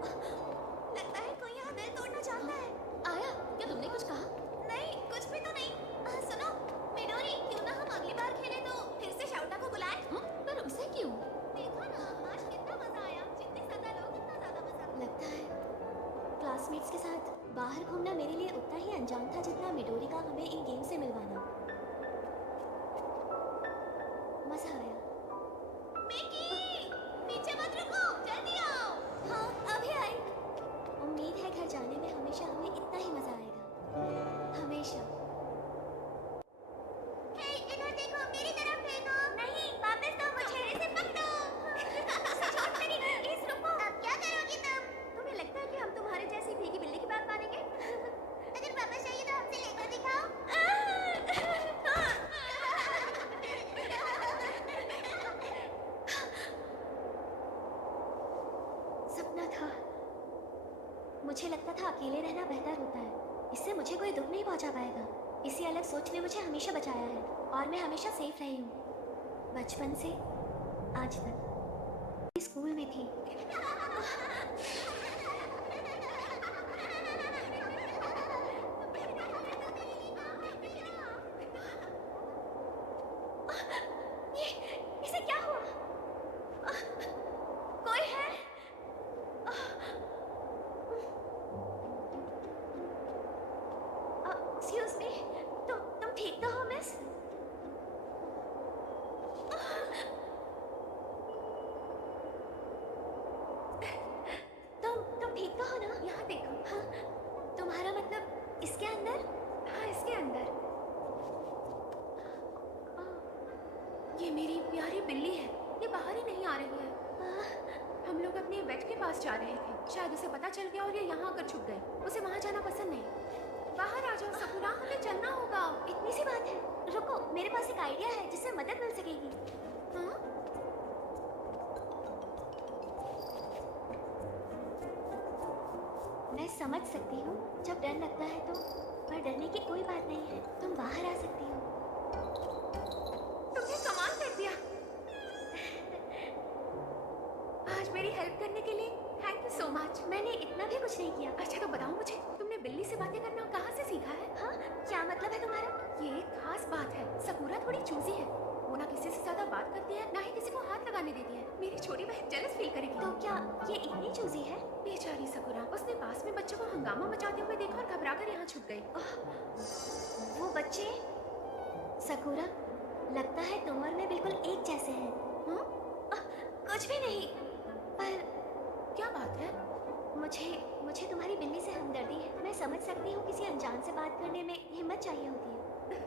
लगता है कोई यहाँ दिल तोड़ना चाहता है। आया, क्या तुमने कुछ कहा? नहीं, कुछ भी तो नहीं। सुनो मिडोरी, क्यों ना हम अगली बार खेलें तो फिर से शाउटा को बुलाएं? हाँ? पर उसे क्यों? देखो ना, आज कितना मजा आया। जितने ज्यादा लोग उतना ज्यादा मजा। लगता है क्लासमेट्स के साथ बाहर घूमना मेरे लिए उतना ही अनजान था जितना मिडोरी का हमें इन गेम से मिलवाना। मजा आया। मिकी, पीछे मत रुको, जल्दी आओ। हाँ, अभी आई। उम्मीद है घर जाने में हमेशा हमें इतना ही मजा आएगा। हमेशा। हे, इधर देखो, मेरी तरफ देखो। नहीं, वापस दो मुझे। इसे पकड़ो। छोड़ मेरी, प्लीज रुको। अब क्या करोगी तुम? तुम्हें लगता है कि हम तुम्हारे जैसी भीगी बिल्ली की बात मानेंगे? अगर वापस चाहिए तो हमसे लेकर दिखाओ। सपना था। मुझे लगता था अकेले रहना बेहतर होता है। इससे मुझे कोई दुख नहीं पहुंचा पाएगा। इसी अलग सोच ने मुझे हमेशा बचाया है और मैं हमेशा सेफ रही हूँ, बचपन से आज तक। स्कूल में थी। इसे क्या हुआ? कोई है? एक्सक्यूज मी, तुम ठीक तो हो मिस? तुम ठीक तो हो ना? यहाँ देखो। हाँ, तुम्हारा मतलब इसके अंदर? हाँ, इसके अंदर। ये मेरी प्यारी बिल्ली है। ये बाहर ही नहीं आ रही है। हम लोग अपने बेड के पास पास जा रहे थे। शायद उसे पता चल गया और ये यहाँ आकर छुप गए। उसे वहाँ जाना पसंद नहीं। बाहर आ जाओ सकुरा, हमें चलना होगा। इतनी सी बात है, रुको, मेरे पास एक आइडिया है जिससे मदद मिल सकेगी। हाँ? मैं समझ सकती हूँ जब डर लगता है तो, पर डरने की कोई बात नहीं है। तुम बाहर आ सकती हो। तुमने कमाल कर दिया। आज मेरी हेल्प करने के लिए थैंक यू सो मच। मैंने इतना भी कुछ नहीं किया। अच्छा तो बताओ मुझे, तुमने बिल्ली से बातें करना कहाँ से सीखा है? हाँ, क्या मतलब है तुम्हारा? ये एक खास बात है। सकूरा थोड़ी चूजी है। वो ना किसी से ज्यादा बात करती है, ना ही किसी को हाथ लगाने देती है। मेरी छोटी बहन जेलस फील करेगी। तो क्या ये इतनी चूजी है? बेचारी सकूरा, उसने पास में बच्चों को हंगामा मचाते हुए देखा और घबरा कर यहाँ छुप गई। वो बच्चे? सकूरा, लगता है तुम और मैं बिल्कुल एक जैसे हैं। हाँ? कुछ भी नहीं, पर क्या बात है? मुझे तुम्हारी बिल्ली से हमदर्दी है। मैं समझ सकती हूँ किसी अनजान से बात करने में हिम्मत चाहिए होती है।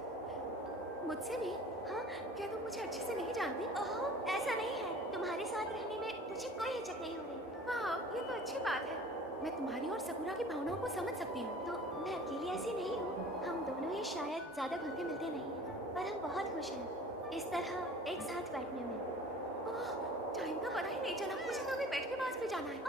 मुझसे भी? हाँ, क्या तुम मुझे अच्छे से नहीं जानती? ओह, ऐसा नहीं है। तुम्हारे साथ रहने में मुझे कोई हिचक नहीं हो रही। वाह, ये तो अच्छी बात है। मैं तुम्हारी और सकूरा की भावनाओं को समझ सकती हूँ। तो मैं अकेली ऐसी नहीं हूँ। हम दोनों ही शायद ज्यादा घुलते मिलते नहीं हैं, पर हम बहुत खुश हैं इस तरह एक साथ बैठने में। ओह, टाइम का पता ही नहीं चला। मुझे तो अभी बेड के पास भी जाना है।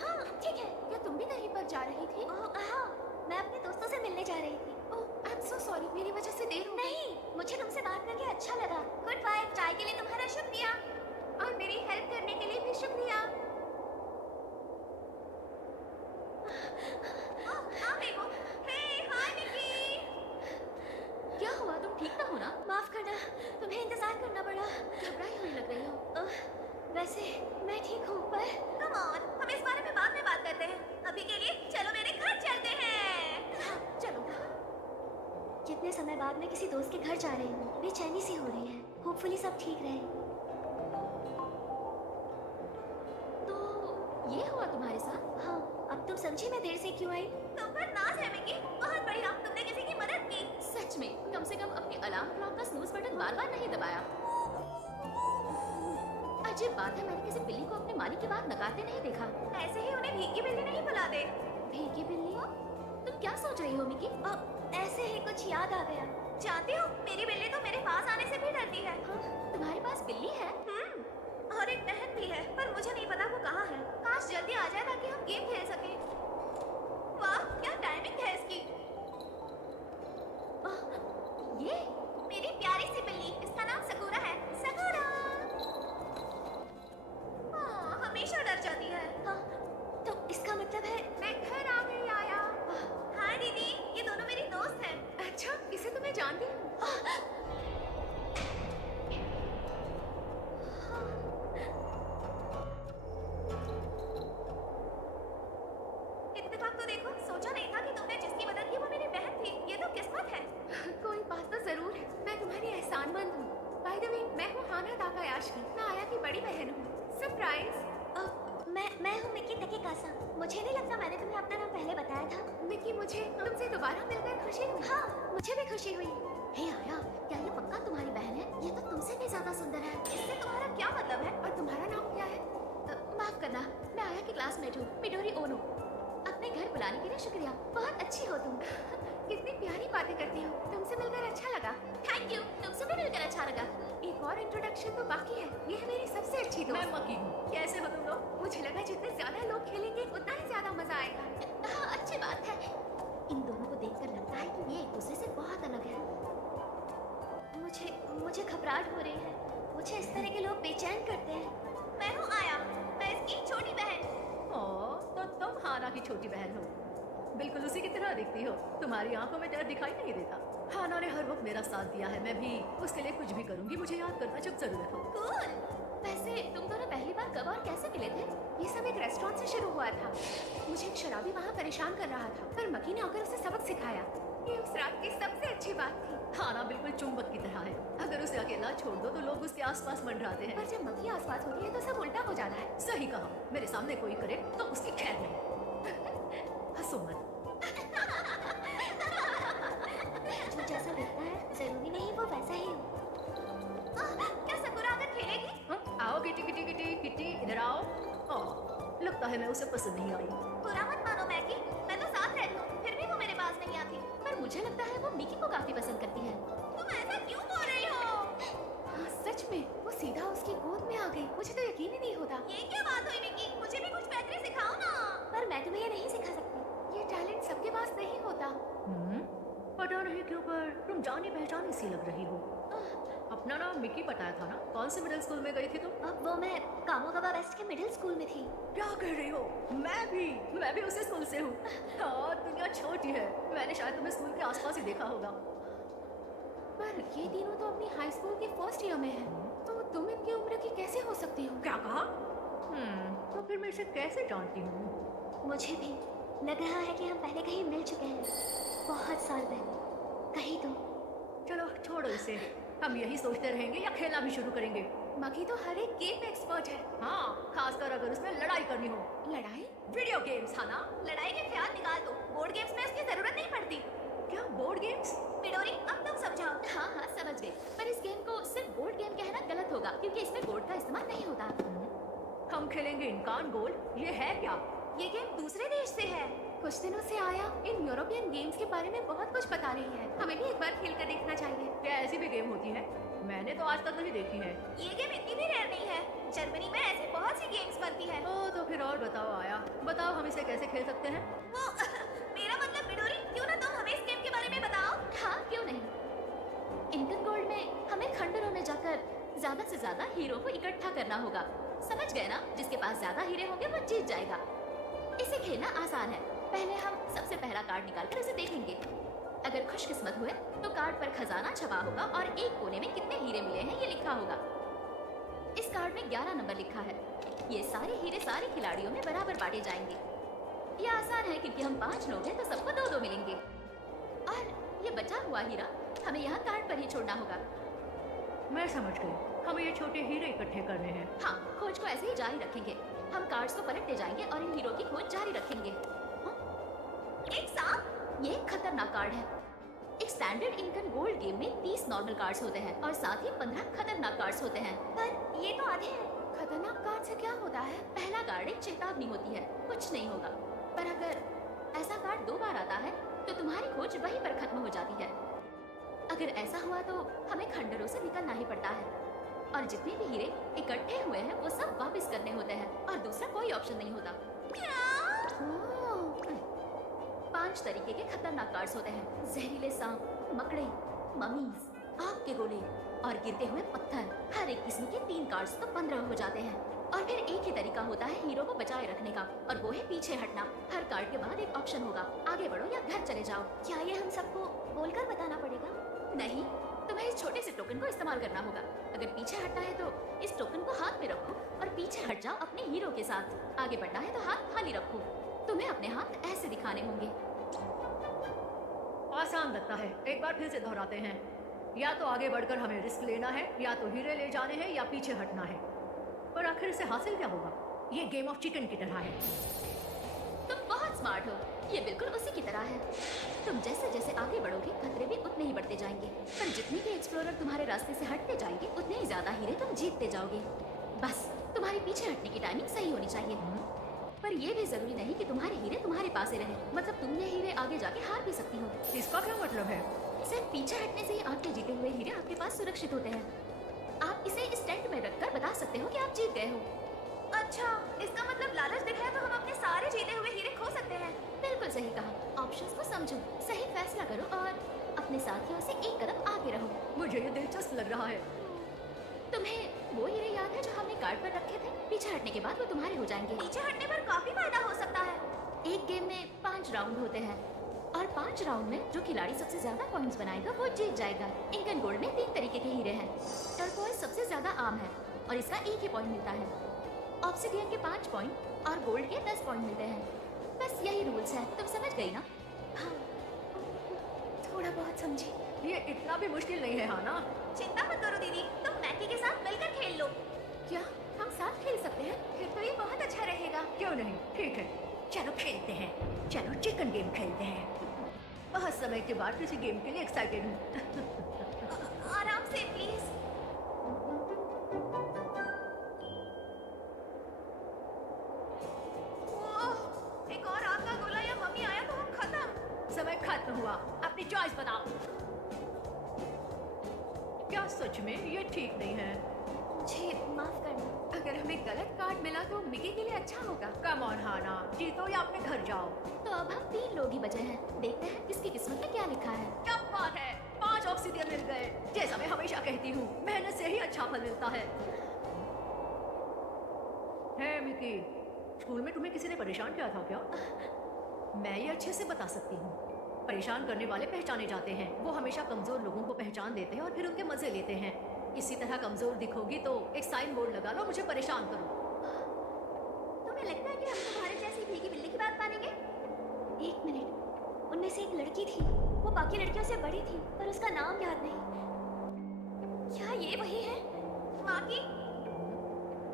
हाँ, ठीक है। क्या तुम भी कहीं पर जा रही थी? हाँ, मैं अपने दोस्तों से मिलने जा रही थी। ओह, आई एम सो सॉरी, मेरी वजह से देर हो गई। नहीं, मुझे तुमसे बात करके अच्छा लगा। Good bye. चाय के लिए तुम्हारा शुक्रिया। और मेरी हेल्प करने के लिए भी शुक्रिया। आप देखो। हे हाय निकी। क्या हुआ, तुम ठीक तो हो ना? माफ करना, तुम्हें इंतजार करना पड़ा। घबराई हुई लग रही हो। वैसे मैं ठीक हूँ, पर कम ऑन, हम इस बारे में बाद में बात करते हैं। अभी के लिए चलो मेरे घर चलते हैं। चलो। कितने समय बाद मैं किसी दोस्त के घर जा रही हूँ। बेचैनी सी हो रही है। होपफुली सब ठीक रहे। तो ये हुआ तुम्हारे साथ? हाँ, अब तुम समझी मैं देर से क्यों आई? तुम पर नाज है मिकी। बहुत बढ़िया, तुमने किसी की मदद की। सच में, कम से कम अपनी अलार्म क्लॉक का स्नूज बटन बार-बार नहीं दबाया। अजीब बात है, मैंने किसी बिल्ली को अपनी मालिक की बात नकारते नहीं देखा। ऐसे ही उन्हें भीगी बिल्ली नहीं बुलाते। भीगी बिल्ली? तुम क्या सोच रही हो मिकी? ऐसे ही कुछ याद आ गया। जानती हो, मेरी बिल्ली तो मेरे पास आने से भी डरती है। तुम्हारे पास बिल्ली है? और एक बहन भी है, पर मुझे नहीं पता वो कहाँ है। काश जल्दी आ जाए ताकि हम गेम खेल सकें। वाह, क्या टाइमिंग है इसकी। ये मेरी प्यारी सी बिल्ली, इसका नाम सकूरा है। सकूरा। हाँ, हमेशा डर जाती है। हाँ, तो इसका मतलब है मैं घर आ गई आया। हाय दीदी, ये दोनों मेरी दोस्त हैं। अच्छा, इसे तो मैं जानती हूँ। इत्तेफाक तो देखो, सोचा नहीं था कि तुमने जिसकी मदद की वो मेरी बहन थी। ये तो किस्मत है। कोई बात तो जरूर है, मैं तुम्हारी एहसानमंद हूँ। बाय द वे, मैं हूँ हाना ताकायाशी, मैं आया की बड़ी बहन हूँ। सरप्राइज। मैं हूँ मिकी तकेकासा। मुझे नहीं लगता मैंने तुम्हें अपना नाम पहले बताया था। मिकी, मुझे तुमसे दोबारा मिलकर खुशी हुई। हाँ, मुझे भी खुशी हुई। हे आया, क्या ये पक्का तुम्हारी बहन है? ये तो तुमसे भी ज्यादा सुंदर है। इससे तुम्हारा क्या मतलब है? और तुम्हारा नाम क्या है? माफ करना, मैं आया की क्लासमेट हूँ, मिडोरी ओनो। अपने घर बुलाने के लिए शुक्रिया। बहुत अच्छी हो तुम। कितनी प्यारी बातें करती हो। तुमसे मिलकर अच्छा लगा। थैंक यू, तुमसे भी मिलकर अच्छा लगा। एक और इंट्रोडक्शन तो बाकी है। ये है मेरी सबसे अच्छी दोस्त। मैं मकी हूँ। कैसे हो तुम लोग? मुझे लगा जितने ज्यादा लोग खेलेंगे उतना ही ज्यादा मजा आएगा। हाँ, अच्छी बात है। इन दोनों को देखकर लगता है कि ये एक दूसरे से बहुत अलग है। मुझे घबराहट हो रही है। मुझे इस तरह के लोग बेचैन करते हैं। मैं हूँ आया, मैं इसकी छोटी बहन। तो तुम हाना की छोटी बहन हो। बिल्कुल उसी की तरह दिखती हो। तुम्हारी आंखों में डर दिखाई नहीं देता। हाना ने हर वक्त मेरा साथ दिया है। मैं भी उसके लिए कुछ भी करूंगी। मुझे याद करना जब जरूरत हो। कूल। वैसे तुम दोनों पहली बार कब और कैसे मिले थे? ये सब एक रेस्टोरेंट से शुरू हुआ था। मुझे एक शराबी वहाँ परेशान कर रहा था, पर मकी ने आकर उसे सबक सिखाया। ये उस रात की सबसे अच्छी बात थी। हाना बिल्कुल चुंबक की तरह है। अगर उसे अकेला छोड़ दो तो लोग उसके आसपास मंडराते हैं। पर जब मक्खी आसपास होती है तो सब उल्टा हो जाता है। सही कहा। मेरे सामने कोई करे तो उसकी खैर नहीं। हंसो मत। जो जैसा दिखता है जरूरी नहीं वो वैसा ही हो। क्या सकूरा आकर खेलेगी? आओ किटी किटी किटी किटी, इधर आओ। लुक, लगता है मैं उसे पसंद नहीं आई। बुरा मत मानो मैगी, मैं तो साथ रहती हूँ, फिर भी वो मेरे पास नहीं आती। पर मुझे लगता है वो मिकी को काफी पसंद करती है। तुम ऐसा क्यों बोल रही हो? हाँ, सच में वो सीधा उसकी गोद में आ गई। मुझे तो यकीन ही नहीं होता। ये क्या बात हुई मिकी? मुझे भी कुछ बेहतरी सिखाओ ना। पर मैं तुम्हें ये नहीं सिखा सकती। ये टैलेंट सबके पास नहीं होता। पता नहीं क्यों पर तुम जानी पहचानी सी लग रही हो। अपना नाम मिकी बताया था ना? कौन से मिडिल स्कूल में गई थी तुम? अब वो मैं कामोगावा वेस्ट के मिडिल स्कूल में थी। क्या कह रही हो? मैं भी उसी स्कूल से हूँ। हाँ, दुनिया छोटी है। मैंने शायद तुम्हें स्कूल के आसपास ही देखा होगा। पर ये तीनों तो अपनी हाई स्कूल के फर्स्ट ईयर में हैं। तो तुम इनकी उम्र की कैसे हो सकती हो? क्या कहा? तो फिर मैं इसे कैसे जानती हूँ? मुझे भी लग रहा है कि हम पहले कहीं मिल चुके हैं, बहुत साल पहले, कहीं तो। चलो छोड़ो इसे। हम यही सोचते रहेंगे या खेलना भी शुरू करेंगे? मकी तो हर एक गेम में एक्सपर्ट है। हाँ, खासकर अगर उसमें लड़ाई करनी हो। लड़ाई? वीडियो गेम्स, हाँ ना? लड़ाई के ख्याल निकाल दो, बोर्ड गेम्स में इसकी जरूरत नहीं पड़ती। क्या बोर्ड गेम्स? मिडोरी, अब तुम समझाओ। हाँ हाँ समझ गई। पर इस गेम को सिर्फ बोर्ड गेम कहना गलत होगा क्योंकि इसमें बोर्ड का इस्तेमाल नहीं होता। हम खेलेंगे इनकान गोल्ड। ये है क्या? ये गेम दूसरे देश से है। कुछ दिनों से आया इन यूरोपियन गेम्स के बारे में बहुत कुछ बता रही है। हमें भी एक बार खेल कर देखना चाहिए। क्या ऐसी भी गेम होती है? मैंने तो आज तक नहीं देखी है। ये गेम इतनी भी रेयर नहीं है। जर्मनी में ऐसी बहुत सी गेम्स बनती है। ओ तो फिर और बताओ आया। बताओ हम इसे कैसे खेल सकते हैं? वो मेरा मतलब मिडोरी, क्यों ना तुम हमें इस गेम के बारे में बताओ। हाँ क्यों नहीं। इनकन गोल्ड में हमें खंडरों में जाकर ज्यादा से ज्यादा हीरो को इकट्ठा करना होगा। समझ गए ना? जिसके पास ज्यादा हीरे होंगे वो जीत जाएगा। इसे खेलना आसान है। पहले हम सबसे पहला कार्ड निकालकर उसे देखेंगे। अगर खुशकिस्मत हुए तो कार्ड पर खजाना छपा होगा और एक कोने में कितने हीरे मिले हैं ये लिखा होगा। इस कार्ड में 11 नंबर लिखा है। ये सारे हीरे सारे खिलाड़ियों में बराबर बांटे जाएंगे। ये आसान है क्योंकि हम 5 लोग हैं तो सबको 2-2 मिलेंगे। और ये बचा हुआ हीरा हमें यहाँ कार्ड पर ही छोड़ना होगा। मैं समझ गई। हमें ये छोटे हीरे इकट्ठे करने हैं। हाँ, खोज को ऐसे ही जारी रखेंगे। हम कार्ड्स को पलटते जाएंगे और इन हीरो की खोज जारी रखेंगे। एक सांप? ये एक खतरनाक कार्ड है। एक स्टैंडर्ड इनकन गोल्ड गेम में 30 नॉर्मल कार्ड्स होते हैं और साथ ही 15 खतरनाक कार्ड्स होते हैं। पर ये तो आधे हैं। खतरनाक कार्ड से क्या होता है? पहला कार्ड एक चेतावनी होती है, कुछ नहीं होगा। पर अगर ऐसा कार्ड 2 बार आता है तो तुम्हारी खोज वहीं पर खत्म हो जाती है। अगर ऐसा हुआ तो हमें खंडरों से निकलना ही पड़ता है और जितने भी हीरे इकट्ठे हुए हैं वो सब वापस करने होते हैं और दूसरा कोई ऑप्शन नहीं होता। ओह, 5 तरीके के खतरनाक कार्ड्स होते हैं। जहरीले सांप, मकड़े, ममीज, आग के गोले और गिरते हुए पत्थर। हर एक किस्म के 3 कार्ड्स तो 15 हो जाते हैं। और फिर एक ही तरीका होता है हीरो को बचाए रखने का और वो है पीछे हटना। हर कार्ड के बाद एक ऑप्शन होगा, आगे बढ़ो या घर चले जाओ। क्या ये हम सबको बोलकर बताना पड़ेगा? नहीं, तुम्हें इस छोटे से टोकन को इस्तेमाल करना होगा। अगर पीछे हटना है तो इस टोकन को हाथ में रखो और पीछे हट जाओ अपने हीरो के साथ। आगे बढ़ना है तो हाथ खाली रखो। तुम्हें अपने हाथ ऐसे दिखाने होंगे। आसान लगता है। एक बार फिर से दोहराते हैं। या तो आगे बढ़कर हमें रिस्क लेना है, या तो हीरे ले जाने हैं, या पीछे हटना है। पर आखिर इसे हासिल क्या होगा? ये गेम ऑफ चिकन की तरह है। तुम बहुत स्मार्ट हो। ये बिल्कुल उसी की तरह है। तुम जैसे जैसे आगे बढ़ोगे खतरे भी उतने ही बढ़ते जाएंगे। पर जितने भी एक्सप्लोरर तुम्हारे रास्ते से हटते जाएंगे उतने ही ज्यादा हीरे तुम जीतते जाओगे। बस तुम्हारी पीछे हटने की टाइमिंग सही होनी चाहिए। पर ये भी जरूरी नहीं कि तुम्हारे हीरे तुम्हारे पास ही रहे। मतलब तुमने हीरे आगे जाके हार भी सकती हो। इसका क्या मतलब है? सिर्फ पीछे हटने से ही आपके जीते हुए हीरे आपके पास सुरक्षित होते हैं। आप इसे इस टेंट में रखकर बता सकते हो कि आप जीत गए हो। अच्छा, इसका मतलब लालच दिखाया तो हम अपने सारे जीते हुए हीरे खो सकते हैं। बिल्कुल सही कहा। ऑप्शंस को समझो, सही फैसला करो और अपने साथियों से एक कदम आगे रहो। मुझे ये दिलचस्प लग रहा है। तुम्हें वो हीरे याद है जो हमने कार्ड पर रखे थे? पीछे हटने के बाद वो तुम्हारे हो जाएंगे। पीछे हटने पर काफी फायदा हो सकता है। एक गेम में 5 राउंड होते हैं और 5 राउंड में जो खिलाड़ी सबसे ज्यादा पॉइंट्स बनाएगा वो जीत जाएगा। इनकन गोल्ड में 3 तरीके के हीरे हैं। टर्कोइज सबसे ज्यादा आम है और इसका 1 ही पॉइंट मिलता है। ऑब्सिडियन के 5 पॉइंट और गोल्ड के 10 पॉइंट मिलते हैं। बस यही रूल्स है। तुम समझ गई ना? हाँ, थोड़ा बहुत समझी। ये इतना भी मुश्किल नहीं है, हाँ ना? चिंता मत करो दीदी, तुम मैकी के साथ मिलकर खेल लो। क्या हम साथ खेल सकते हैं? फिर तो ये बहुत अच्छा रहेगा। क्यों नहीं? ठीक है, चलो खेलते हैं। चलो चिकन गेम खेलते हैं। बहुत समय के बाद किसी गेम के लिए एक्साइटेड हूँ। आराम से प्लीज। अपनी चॉइस बताओ। क्या सच में ये ठीक नहीं है? मुझे माफ करना। अगर हमें गलत कार्ड मिला तो मिकी के लिए अच्छा होगा। कम ऑन हाना, जीतो या अपने घर जाओ। तो अब हम 3 लोग ही बचे हैं। देखते हैं किसकी किस्मत में क्या लिखा है। क्या बात है, 5 ऑब्सिडियन मिल गए। जैसा मैं हमेशा कहती हूँ, मेहनत से ही अच्छा फल मिलता है। हे मिकी, स्कूल में तुम्हें किसी ने परेशान किया था क्या? मैं ये अच्छे से बता सकती हूँ। परेशान करने वाले पहचाने जाते हैं। वो हमेशा कमजोर लोगों को पहचान देते हैं और फिर उनके मजे लेते हैं। इसी तरह कमजोर दिखोगी तो एक साइन बोर्ड लगा लो, मुझे परेशान करो। तुम्हें लगता है कि हम तुम्हारे जैसी भीगी बिल्ली की बात मानेंगे? 1 मिनट, उनमें से एक लड़की थी, वो बाकी लड़कियों से बड़ी थी, पर उसका नाम याद नहीं। क्या ये वही है? माकी,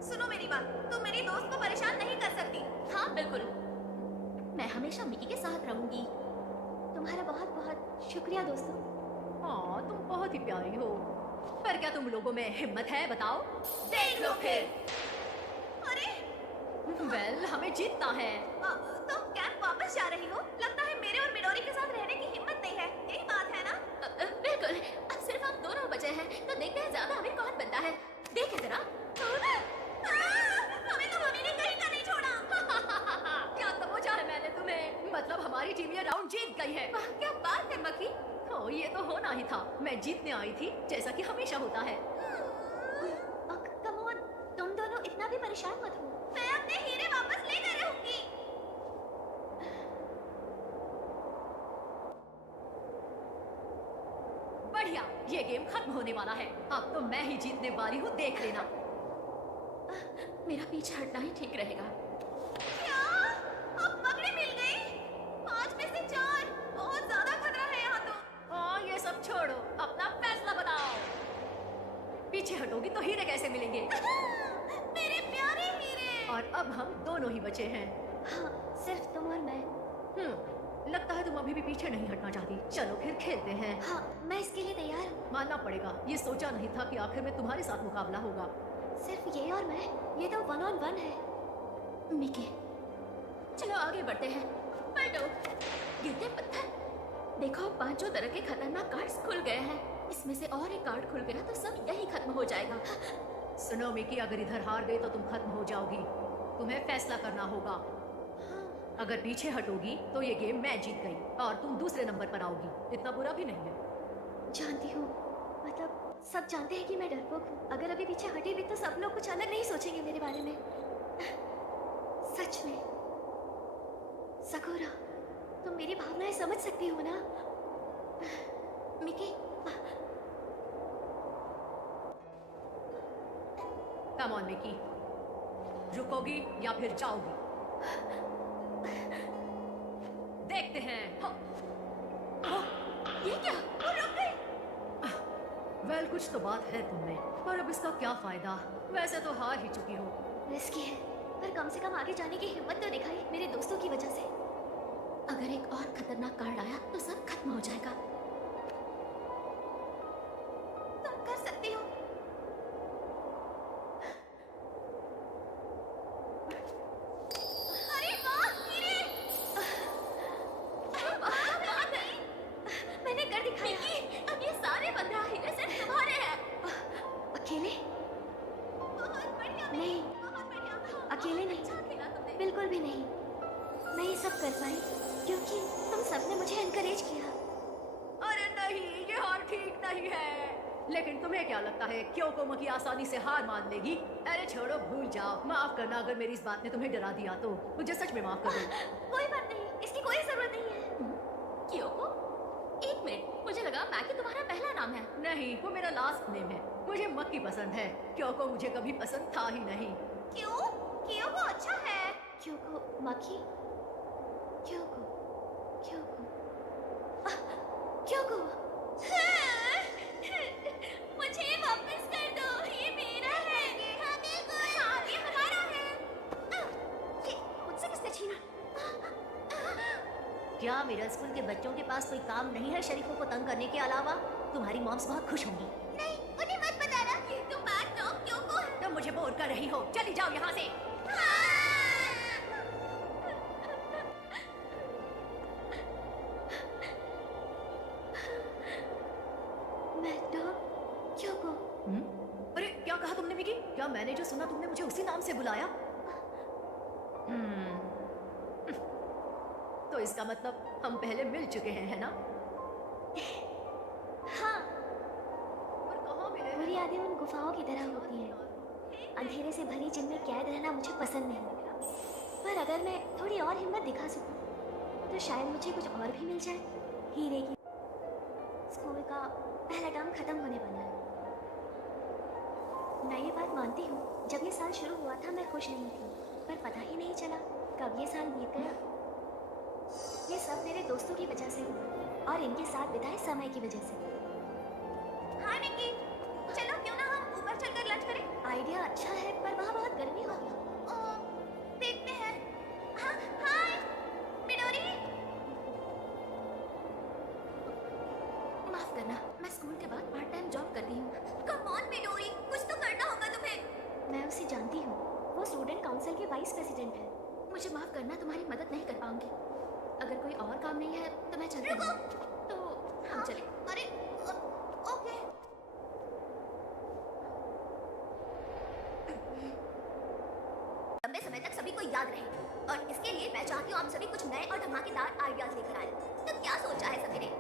सुनो मेरी बात, तुम मेरी दोस्त को परेशान नहीं कर सकती। हाँ बिल्कुल, मैं हमेशा मिकी के साथ रहूंगी। तुम्हारा बहुत बहुत शुक्रिया दोस्तों। हाँ, तुम बहुत ही प्यारी हो। पर क्या तुम लोगों में हिम्मत है, बताओ? देख लो फिर। अरे वेल, हमें जीतना है। तुम कैंप वापस जा रही हो? लगता है मेरे और मिडोरी के साथ रहने की हिम्मत नहीं है, यही बात है ना? बिल्कुल, अब सिर्फ हम दोनों बचे हैं, तो देखते हैं ज्यादा अमीर कौन बनता है। देखे जरा। हमें तो मम्मी ने कहीं का नहीं छोड़ा। क्या समझा है मैंने तुम्हें? मतलब हमारी टीम ये राउंड जीत गई है। वाह, क्या बात है मक्खी। ओ, ये तो होना ही था। मैं जीतने आई थी, जैसा कि हमेशा होता है। कम ऑन, तुम दोनों इतना भी परेशान मत हो। मैं अपने हीरे वापस लेकर रहूंगी। बढ़िया, ये गेम खत्म होने वाला है। अब तो मैं ही जीतने वाली हूँ, देख लेना। मेरा पीछे हटना ही ठीक रहेगा। क्या? अब पगड़ी मिल गई? 5 में से 4, बहुत ज्यादा खतरा है यहाँ तो। हाँ, ये सब छोड़ो, अपना फैसला बताओ। पीछे हटोगी तो हीरे कैसे मिलेंगे? मेरे प्यारे हीरे। और अब हम दोनों ही बचे हैं। हाँ, सिर्फ तुम और मैं। लगता है तुम अभी भी पीछे नहीं हटना चाहती। चलो फिर खेलते हैं। हाँ, मैं इसके लिए तैयार हूँ। मानना पड़ेगा, ये सोचा नहीं था कि आखिर में तुम्हारे साथ मुकाबला होगा। सिर्फ ये और मैं, ये तो 1 on 1 है। मिकी, चलो आगे बढ़ते हैं। पलटो, गिरते पत्थर। देखो, 5 तरह के खतरनाक कार्ड्स खुल गए हैं। इसमें से और एक कार्ड खुल गया तो सब यही खत्म हो जाएगा। सुनो मिकी, अगर इधर हार गई तो तुम खत्म हो जाओगी। तुम्हें फैसला करना होगा। अगर पीछे हटोगी तो ये गेम मैं जीत गई और तुम दूसरे नंबर पर आओगी। इतना बुरा भी नहीं है। जानती हूँ, मतलब सब जानते हैं कि मैं डरपोक हूँ। अगर अभी पीछे हटी भी तो सब लोग कुछ अलग नहीं सोचेंगे मेरे बारे में। सच में सकोरा, तुम मेरी भावनाएं समझ सकती हो ना? मिकी, कम ऑन मिकी, रुकोगी या फिर जाओगी? देखते हैं। ये क्या? वो रुक गई। वेल, कुछ तो बात है तुमने, पर अब इसका क्या फायदा? वैसे तो हार ही चुकी हो। रिस्की है, पर कम से कम आगे जाने की हिम्मत तो दिखाई मेरे दोस्तों की वजह से। अगर एक और खतरनाक कार्ड आया तो सब खत्म हो जाएगा। तुम कर सकती हो। अरे वाह, हीरे। अरे वाह, बात है। मैंने कर दिखाया। मिकी, अब ये सारे 15 हीरे सिर्फ तुम्हारे हैं। अकेले? बहुत बढ़िया, नहीं, बहुत बढ़िया। अकेले नहीं, अच्छा खेला तुमने। बिल्कुल भी नहीं। मैं ये सब कर पाई क्योंकि तुम सबने मुझे एनकरेज किया। अरे नहीं, ये हार ठीक नहीं है। लेकिन तुम्हें क्या लगता है क्यों मकी आसानी से हार मान लेगी? अरे छोड़ो, भूल जाओ। माफ करना अगर मेरी इस बात ने तुम्हें डरा दिया तो। मुझे सच में माफ कर दो। कोई बात नहीं, इसकी कोई जरूरत नहीं है। क्यों? एक मिनट, मुझे लगा मैकी तुम्हारा पहला नाम है। नहीं, वो मेरा लास्ट नेम है। मुझे मक्की पसंद है, क्योंकि मुझे कभी पसंद था ही नहीं। क्यों? क्यों वो अच्छा है? क्योंकि मक्खी, क्योंकि मुझे वापस कर दो, ये मेरा है। हाँ बिल्कुल, हाँ ये हमारा है। ये मुझसे किसने छीना? क्या मिडिल स्कूल के बच्चों के पास कोई काम नहीं है शरीफों को तंग करने के अलावा? तुम्हारी मॉम्स बहुत खुश होंगी। नहीं, उन्हें मत बताना। ये तुम बैड डॉग क्यों को है? तुम मुझे बोर कर रही हो, चली जाओ यहाँ से। क्या मैंने जो सुना तुमने मुझे उसी नाम से बुलाया? तो इसका मतलब हम पहले मिल चुके हैं, है ना? हाँ, पर कहाँ मिले? बुरी यादें उन गुफाओं की तरह होती हैं। अंधेरे से भरी जिनमें कैद रहना मुझे पसंद नहीं, पर अगर मैं थोड़ी और हिम्मत दिखा सकूं तो शायद मुझे कुछ और भी मिल जाए। हीरे की स्कूल का पहला टर्म खत्म होने वाला है। मैं ये बात मानती हूँ, जब ये साल शुरू हुआ था मैं खुश नहीं थी, पर पता ही नहीं चला कब ये साल बीत गया। ये सब मेरे दोस्तों की वजह से हुआ और इनके साथ बिताए समय की वजह से। हाय निकी, चलो क्यों ना हम ऊपर चलकर लंच करें? आइडिया अच्छा है, पर वहाँ बहुत गर्मी होगी। देखते हैं। हाँ, हाय मिडोरी। माफ करना, मैं स्कूल के बाद पार्ट टाइम जॉब करती हूँ। कम ऑन मिडोरी, कुछ तो करना होगा तुम्हें। मैं उसे जानती हूँ, वो स्टूडेंट काउंसिल के वाइस प्रेसिडेंट है। मुझे माफ करना, तुम्हारी मदद नहीं कर पाऊंगी। अगर कोई और काम नहीं है तो मैं चलती हूँ। तो हम चले। अरे ओके। लंबे समय तक सभी को याद रहे, और इसके लिए मैं चाहती हूँ आप सभी कुछ नए और धमाकेदार आइडियाज लेकर आए। तो क्या सोचा है सभी ने?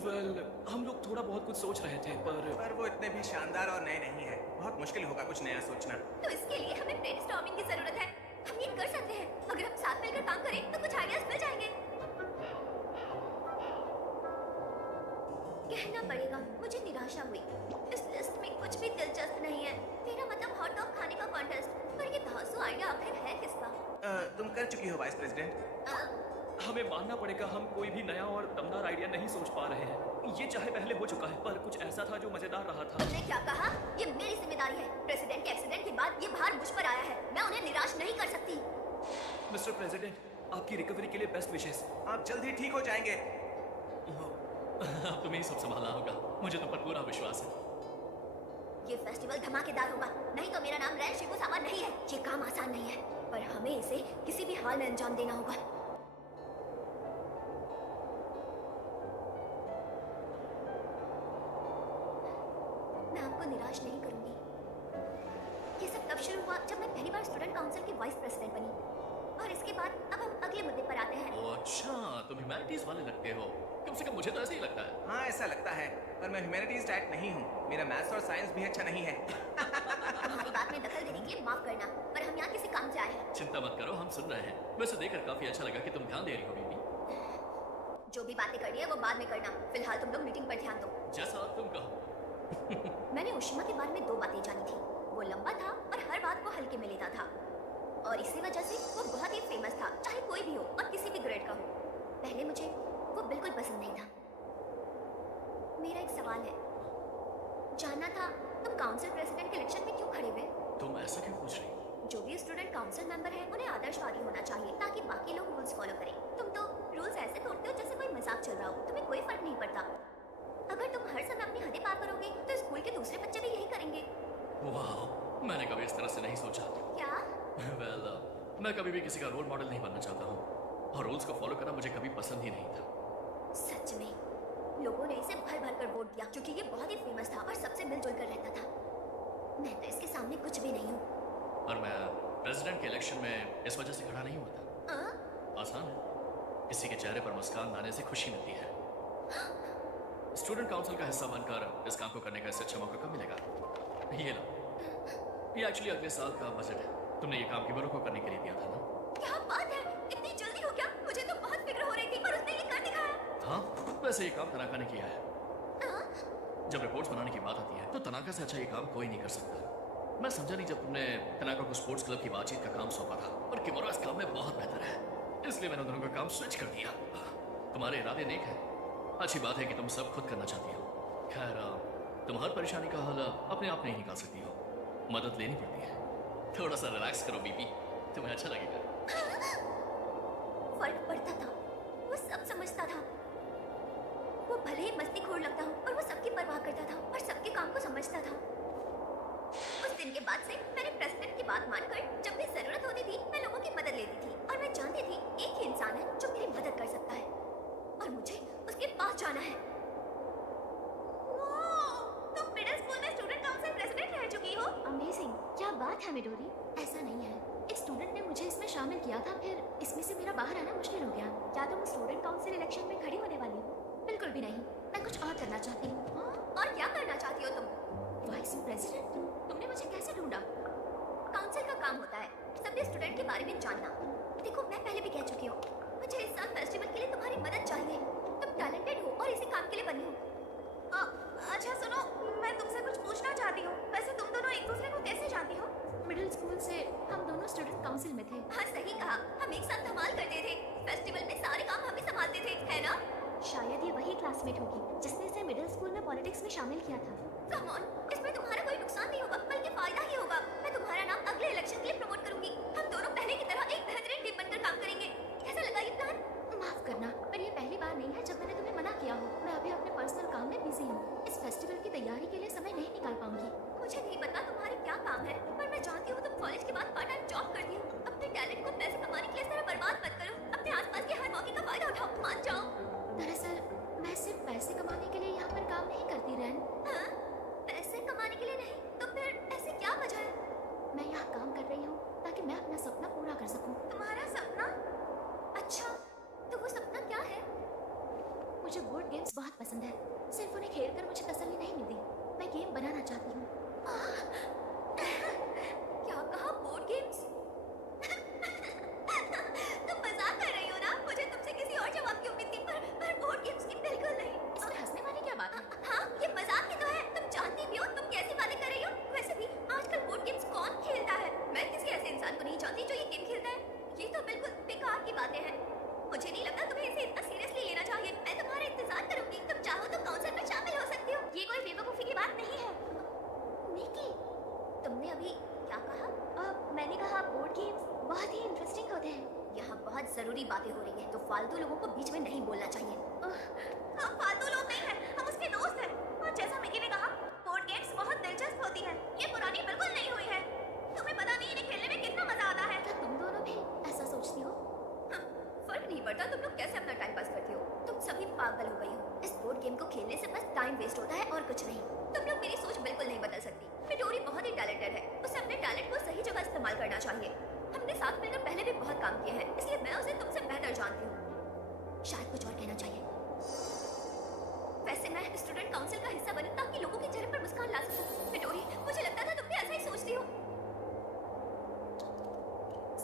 वेल, हम लोग थोड़ा बहुत कुछ सोच रहे थे, पर वो इतने भी शानदार और नए नहीं है। बहुत मुश्किल होगा कुछ नया सोचना। तो इसके लिए हमें ब्रेनस्टॉर्मिंग की जरूरत है। हम ये कर सकते हैं, अगर हम साथ मिलकर काम करें तो कुछ आइडियाज मिल जाएंगे। कहना पड़ेगा मुझे निराशा हुई। इस लिस्ट में कुछ भी दिलचस्प नहीं है। मेरा मतलब हॉट डॉग खाने का कॉन्टेस्ट, पर ये धांसू आइडिया आखिर है किसका? तुम कर चुकी हो वाइस प्रेसिडेंट। हमें मानना पड़ेगा, हम कोई भी नया और दमदार आइडिया नहीं सोच पा रहे हैं। ये चाहे पहले हो चुका है, पर कुछ ऐसा था जो मजेदार रहा था। तुमने क्या कहा? ये मेरी जिम्मेदारी है। प्रेसिडेंट के एक्सीडेंट के बाद ये भार मुझ पर आया है। मैं उन्हें निराश नहीं कर सकती। मिस्टर प्रेसिडेंट, आपकी रिकवरी के लिए बेस्ट विशेस। आप जल्द ही ठीक हो जाएंगे। अब तुम्हें ही सब संभालना होगा, मुझे तुम पर पूरा विश्वास है। ये फेस्टिवल धमाकेदार होगा, नहीं तो मेरा नाम रैन शिबुसावा नहीं है। ये काम आसान नहीं है, पर हमें इसे किसी भी हाल में अंजाम देना होगा। मैं आपको निराश नहीं करूंगी। ये सब तब शुरू हुआ जब मैं पहली बार स्टूडेंट काउंसिल की वाइस प्रेसिडेंट बनी, और इसके बाद अब हम अगले मुद्दे पर आते हैं। ओह अच्छा, तुम ह्यूमैनिटीज वाले लगते हो। कम से कम मुझे तो ऐसे ही लगता है। हाँ, ऐसा लगता है, पर मैं ह्यूमैनिटीज टाइप नहीं हूँ। मेरा मैथ्स और साइंस भी अच्छा नहीं है। तुम्हारी बात में दखल देने के लिए माफ करना, पर हम यहाँ किसी काम से आए हैं। चिंता मत करो, हम सुन रहे हैं। वैसे देखकर काफी अच्छा लगा कि तुम ध्यान दे रही हो बीबी। जो भी बातें करनी है वो बाद में करना। फिलहाल तुम लोग मीटिंग पर ध्यान दो। जैसा तुम कहो। मैंने उशिमा के बारे में 2 बातें जानी थी। वो लंबा था और हर बात को हल्के में लेता था, और इसी वजह से वो बहुत ही फेमस था, चाहे कोई भी हो और किसी भी ग्रेड का हो। पहले मुझे वो बिल्कुल पसंद नहीं था। मेरा एक सवाल है, जानना था तुम काउंसिल प्रेसिडेंट के इलेक्शन में क्यों खड़े हुए? तुम ऐसा क्यों पूछ रही? जो भी स्टूडेंट काउंसिल मेंबर है उन्हें आदर्शवादी होना चाहिए, ताकि बाकी लोग रूल्स फॉलो करें। तुम तो रूल्स ऐसे तोड़ते हो जैसे कोई मजाक चल रहा हो। तुम्हें कोई फर्क नहीं पड़ता। अगर तुम हर समय अपनी हदें पार करोगे तो स्कूल के दूसरे बच्चे भी यही करेंगे। वाह, मैंने कभी इस तरह से नहीं सोचा। क्या? वेल, मैं कभी भी किसी का रोल मॉडल नहीं बनना चाहता हूँ, और रूल्स को फॉलो करना मुझे कभी पसंद ही नहीं था। सच में लोगों ने इसे भर भर कर वोट दिया क्योंकि ये बहुत ही फेमस था और सबसे मिलजुल कर रहता था। मैं तो इसके सामने कुछ भी नहीं हूँ। और मैं प्रेसिडेंट के इलेक्शन में इस वजह से खड़ा नहीं हुआ था। आसान है, किसी के चेहरे पर मुस्कान लाने से खुशी मिलती है। स्टूडेंट काउंसिल का हिस्सा बनकर इस काम को करने का इससे अच्छा मौका कब मिलेगा? ये लो, ये एक्चुअली अगले साल का बजट है। तुमने ये काम कीमरों को करने के लिए दिया था ना? क्या बात है, इतनी जल्दी हो गया? मुझे तो बहुत फिक्र हो रही थी, पर उसने ये कर दिखाया। हाँ, वैसे ये काम तनाका ने किया है। जब रिपोर्ट्स बनाने की बात आती है तो तनाका से अच्छा ये काम कोई नहीं कर सकता। मैं समझा नहीं जब तुमने तनाका को स्पोर्ट्स क्लब की बातचीत का काम सौंपा था, और किमोरा इस क्लब में बहुत बेहतर है, इसलिए मैंने दोनों का काम स्विच कर दिया। तुम्हारे इरादे नेक हैं, अच्छी बात है कि तुम सब खुद करना चाहती हो। खैर, तुम हर परेशानी का हल अपने आप नहीं निकाल सकती हो, मदद लेनी पड़ती है। थोड़ा सा रिलैक्स करो बीबी, तुम्हें अच्छा लगेगा। फर्क पड़ता था, वो सब समझता था। वो भले ही मस्तीखोर लगता हो, और वो सबकी परवाह करता था और सबके काम को समझता था। उस दिन के बाद से मैंने प्रेसिडेंट की बात मानकर जब भी जरूरत होती थी मैं लोगों की मदद लेती थी, और मैं जानती थी एक ही इंसान है जो मेरी मदद कर सकता है, और मुझे उसके पास जाना है। तुम मिडिल स्कूल में स्टूडेंट काउंसिल प्रेसिडेंट रह चुकी हो? शामिल किया था, फिर इसमें से मेरा बाहर आना मुश्किल हो गया। क्या तुम स्टूडेंट काउंसिल इलेक्शन में खड़ी होने वाली हो? बिल्कुल भी नहीं, मैं कुछ और करना चाहती हूँ। हाँ? और क्या करना चाहती हो तुम? Vice president? तुमने मुझे कैसे ढूंढा? काउंसिल का काम होता है सभी स्टूडेंट के बारे में जानना। देखो मैं पहले भी कह चुकी हूँ, मुझे इस साल फेस्टिवल के लिए तुम्हारी मदद चाहिए। तुम टैलेंटेड हो और इसी काम के लिए बनी हो। अच्छा सुनो, मैं तुमसे कुछ पूछना चाहती हूँ। वैसे तुम दोनों एक दूसरे को कैसे जानती हो? मिडिल स्कूल से हम दोनों स्टूडेंट काउंसिल में थे। हाँ सही कहा, हम एक साथ धमाल करते थे। फेस्टिवल में सारे काम हम ही संभालते थे, है ना? शायद ये वही क्लासमेट होगी जिसने इसे मिडिल स्कूल में पॉलिटिक्स में शामिल किया था। कम ऑन, इसमें तुम्हारा कोई नुकसान नहीं होगा बल्कि फायदा ही होगा। मैं तुम्हारा नाम अगले इलेक्शन के लिए प्रमोट करूंगी। हम दोनों पहले की तरह एक बेहतरीन टीम बनकर काम करेंगे। कैसा लगा ये प्लान? माफ करना, पर ये पहली बार नहीं है जब मैंने तुम्हें मना किया हो। मैं अभी अपने पर्सनल काम में बिजी हूँ। इस फेस्टिवल की तैयारी के लिए समय नहीं निकाल पाऊंगी। मुझे नहीं पता तुम्हारे क्या काम है, पर मैं जानती हूँ तुम कॉलेज के बाद पार्ट टाइम जॉब करती हो। अपने टैलेंट को पैसे कमाने के लिए इस तरह बर्बाद मत करो। अपने आसपास के हर मौके का फायदा उठाओ, मान जाओ। दरअसल मैं सिर्फ पैसे कमाने के लिए यहाँ पर काम नहीं करती रैन। हाँ? पैसे कमाने के लिए नहीं तो फिर ऐसी क्या वजह है? मैं यहाँ काम कर रही हूँ ताकि मैं अपना सपना पूरा कर सकूँ। तुम्हारा सपना? अच्छा, तो वो सपना क्या है? मुझे बोर्ड गेम्स बहुत पसंद है। सिर्फ उन्हें खेलकर मुझे तसल्ली नहीं मिलती। मैं गेम बनाना चाहती हूँ। क्या कहा? Board games? तुम मजाक कर रही हो ना? मुझे तुमसे किसी और जवाब की उम्मीद थी, पर बोर्ड गेम्स की बिल्कुल नहीं। इसमें हंसने वाली क्या बात है? हाँ, ये मजाक ही तो है। तुम जानती भी हो तुम कैसी बातें कर रही हो। वैसे भी आजकल बोर्ड गेम्स कौन खेलता है? मैं किसी ऐसे इंसान को नहीं जानती जो ये गेम खेलता है। ये तो बिल्कुल बेकार की बातें हैं। मुझे नहीं लगता तुम्हें इसे इतना सीरियसली लेना चाहिए। मैं तुम्हारा इंतजार करूंगी। तुम चाहो तो काउंसिल में शामिल हो सकती हो। ये कोई बेवकूफी की बात नहीं है। निकी, तुमने अभी क्या कहा? मैंने कहा बोर्ड गेम्स बहुत ही इंटरेस्टिंग होते हैं। यहाँ बहुत जरूरी बातें हो रही हैं, तो फालतू लोगों को बीच में नहीं बोलना चाहिए। हम फालतू लोग नहीं हैं, हम उसके दोस्त हैं। और जैसा मिकी ने कहा, बोर्ड गेम्स बहुत दिलचस्प होती है। ये पुरानी बिल्कुल नहीं हुई है। तुम्हें पता नहीं इन्हें खेलने में कितना मजा आता है। क्या तुम दोनों भी ऐसा सोचती हो? हाँ, फर्क नहीं पड़ता तुम लोग कैसे अपना टाइम पास करती हो। तुम सभी पागल हो गई हो। इस बोर्ड गेम को खेलने से बस टाइम वेस्ट होता है और कुछ नहीं। तुम लोग मेरी सोच बिल्कुल नहीं बदल सकती। मिडोरी बहुत ही टैलेंटेड है, उसे अपने टैलेंट को सही जगह इस्तेमाल करना चाहिए। हमने साथ मिलकर पहले भी बहुत काम किए हैं, इसलिए मैं उसे तुमसे बेहतर जानती हूँ। शायद कुछ और कहना चाहिए। वैसे मैं स्टूडेंट काउंसिल का हिस्सा बनी ताकि लोगों के चेहरे पर मुस्कान ला सकूं। मिडोरी, मुझे लगता था तुम भी ऐसा ही सोचती हो।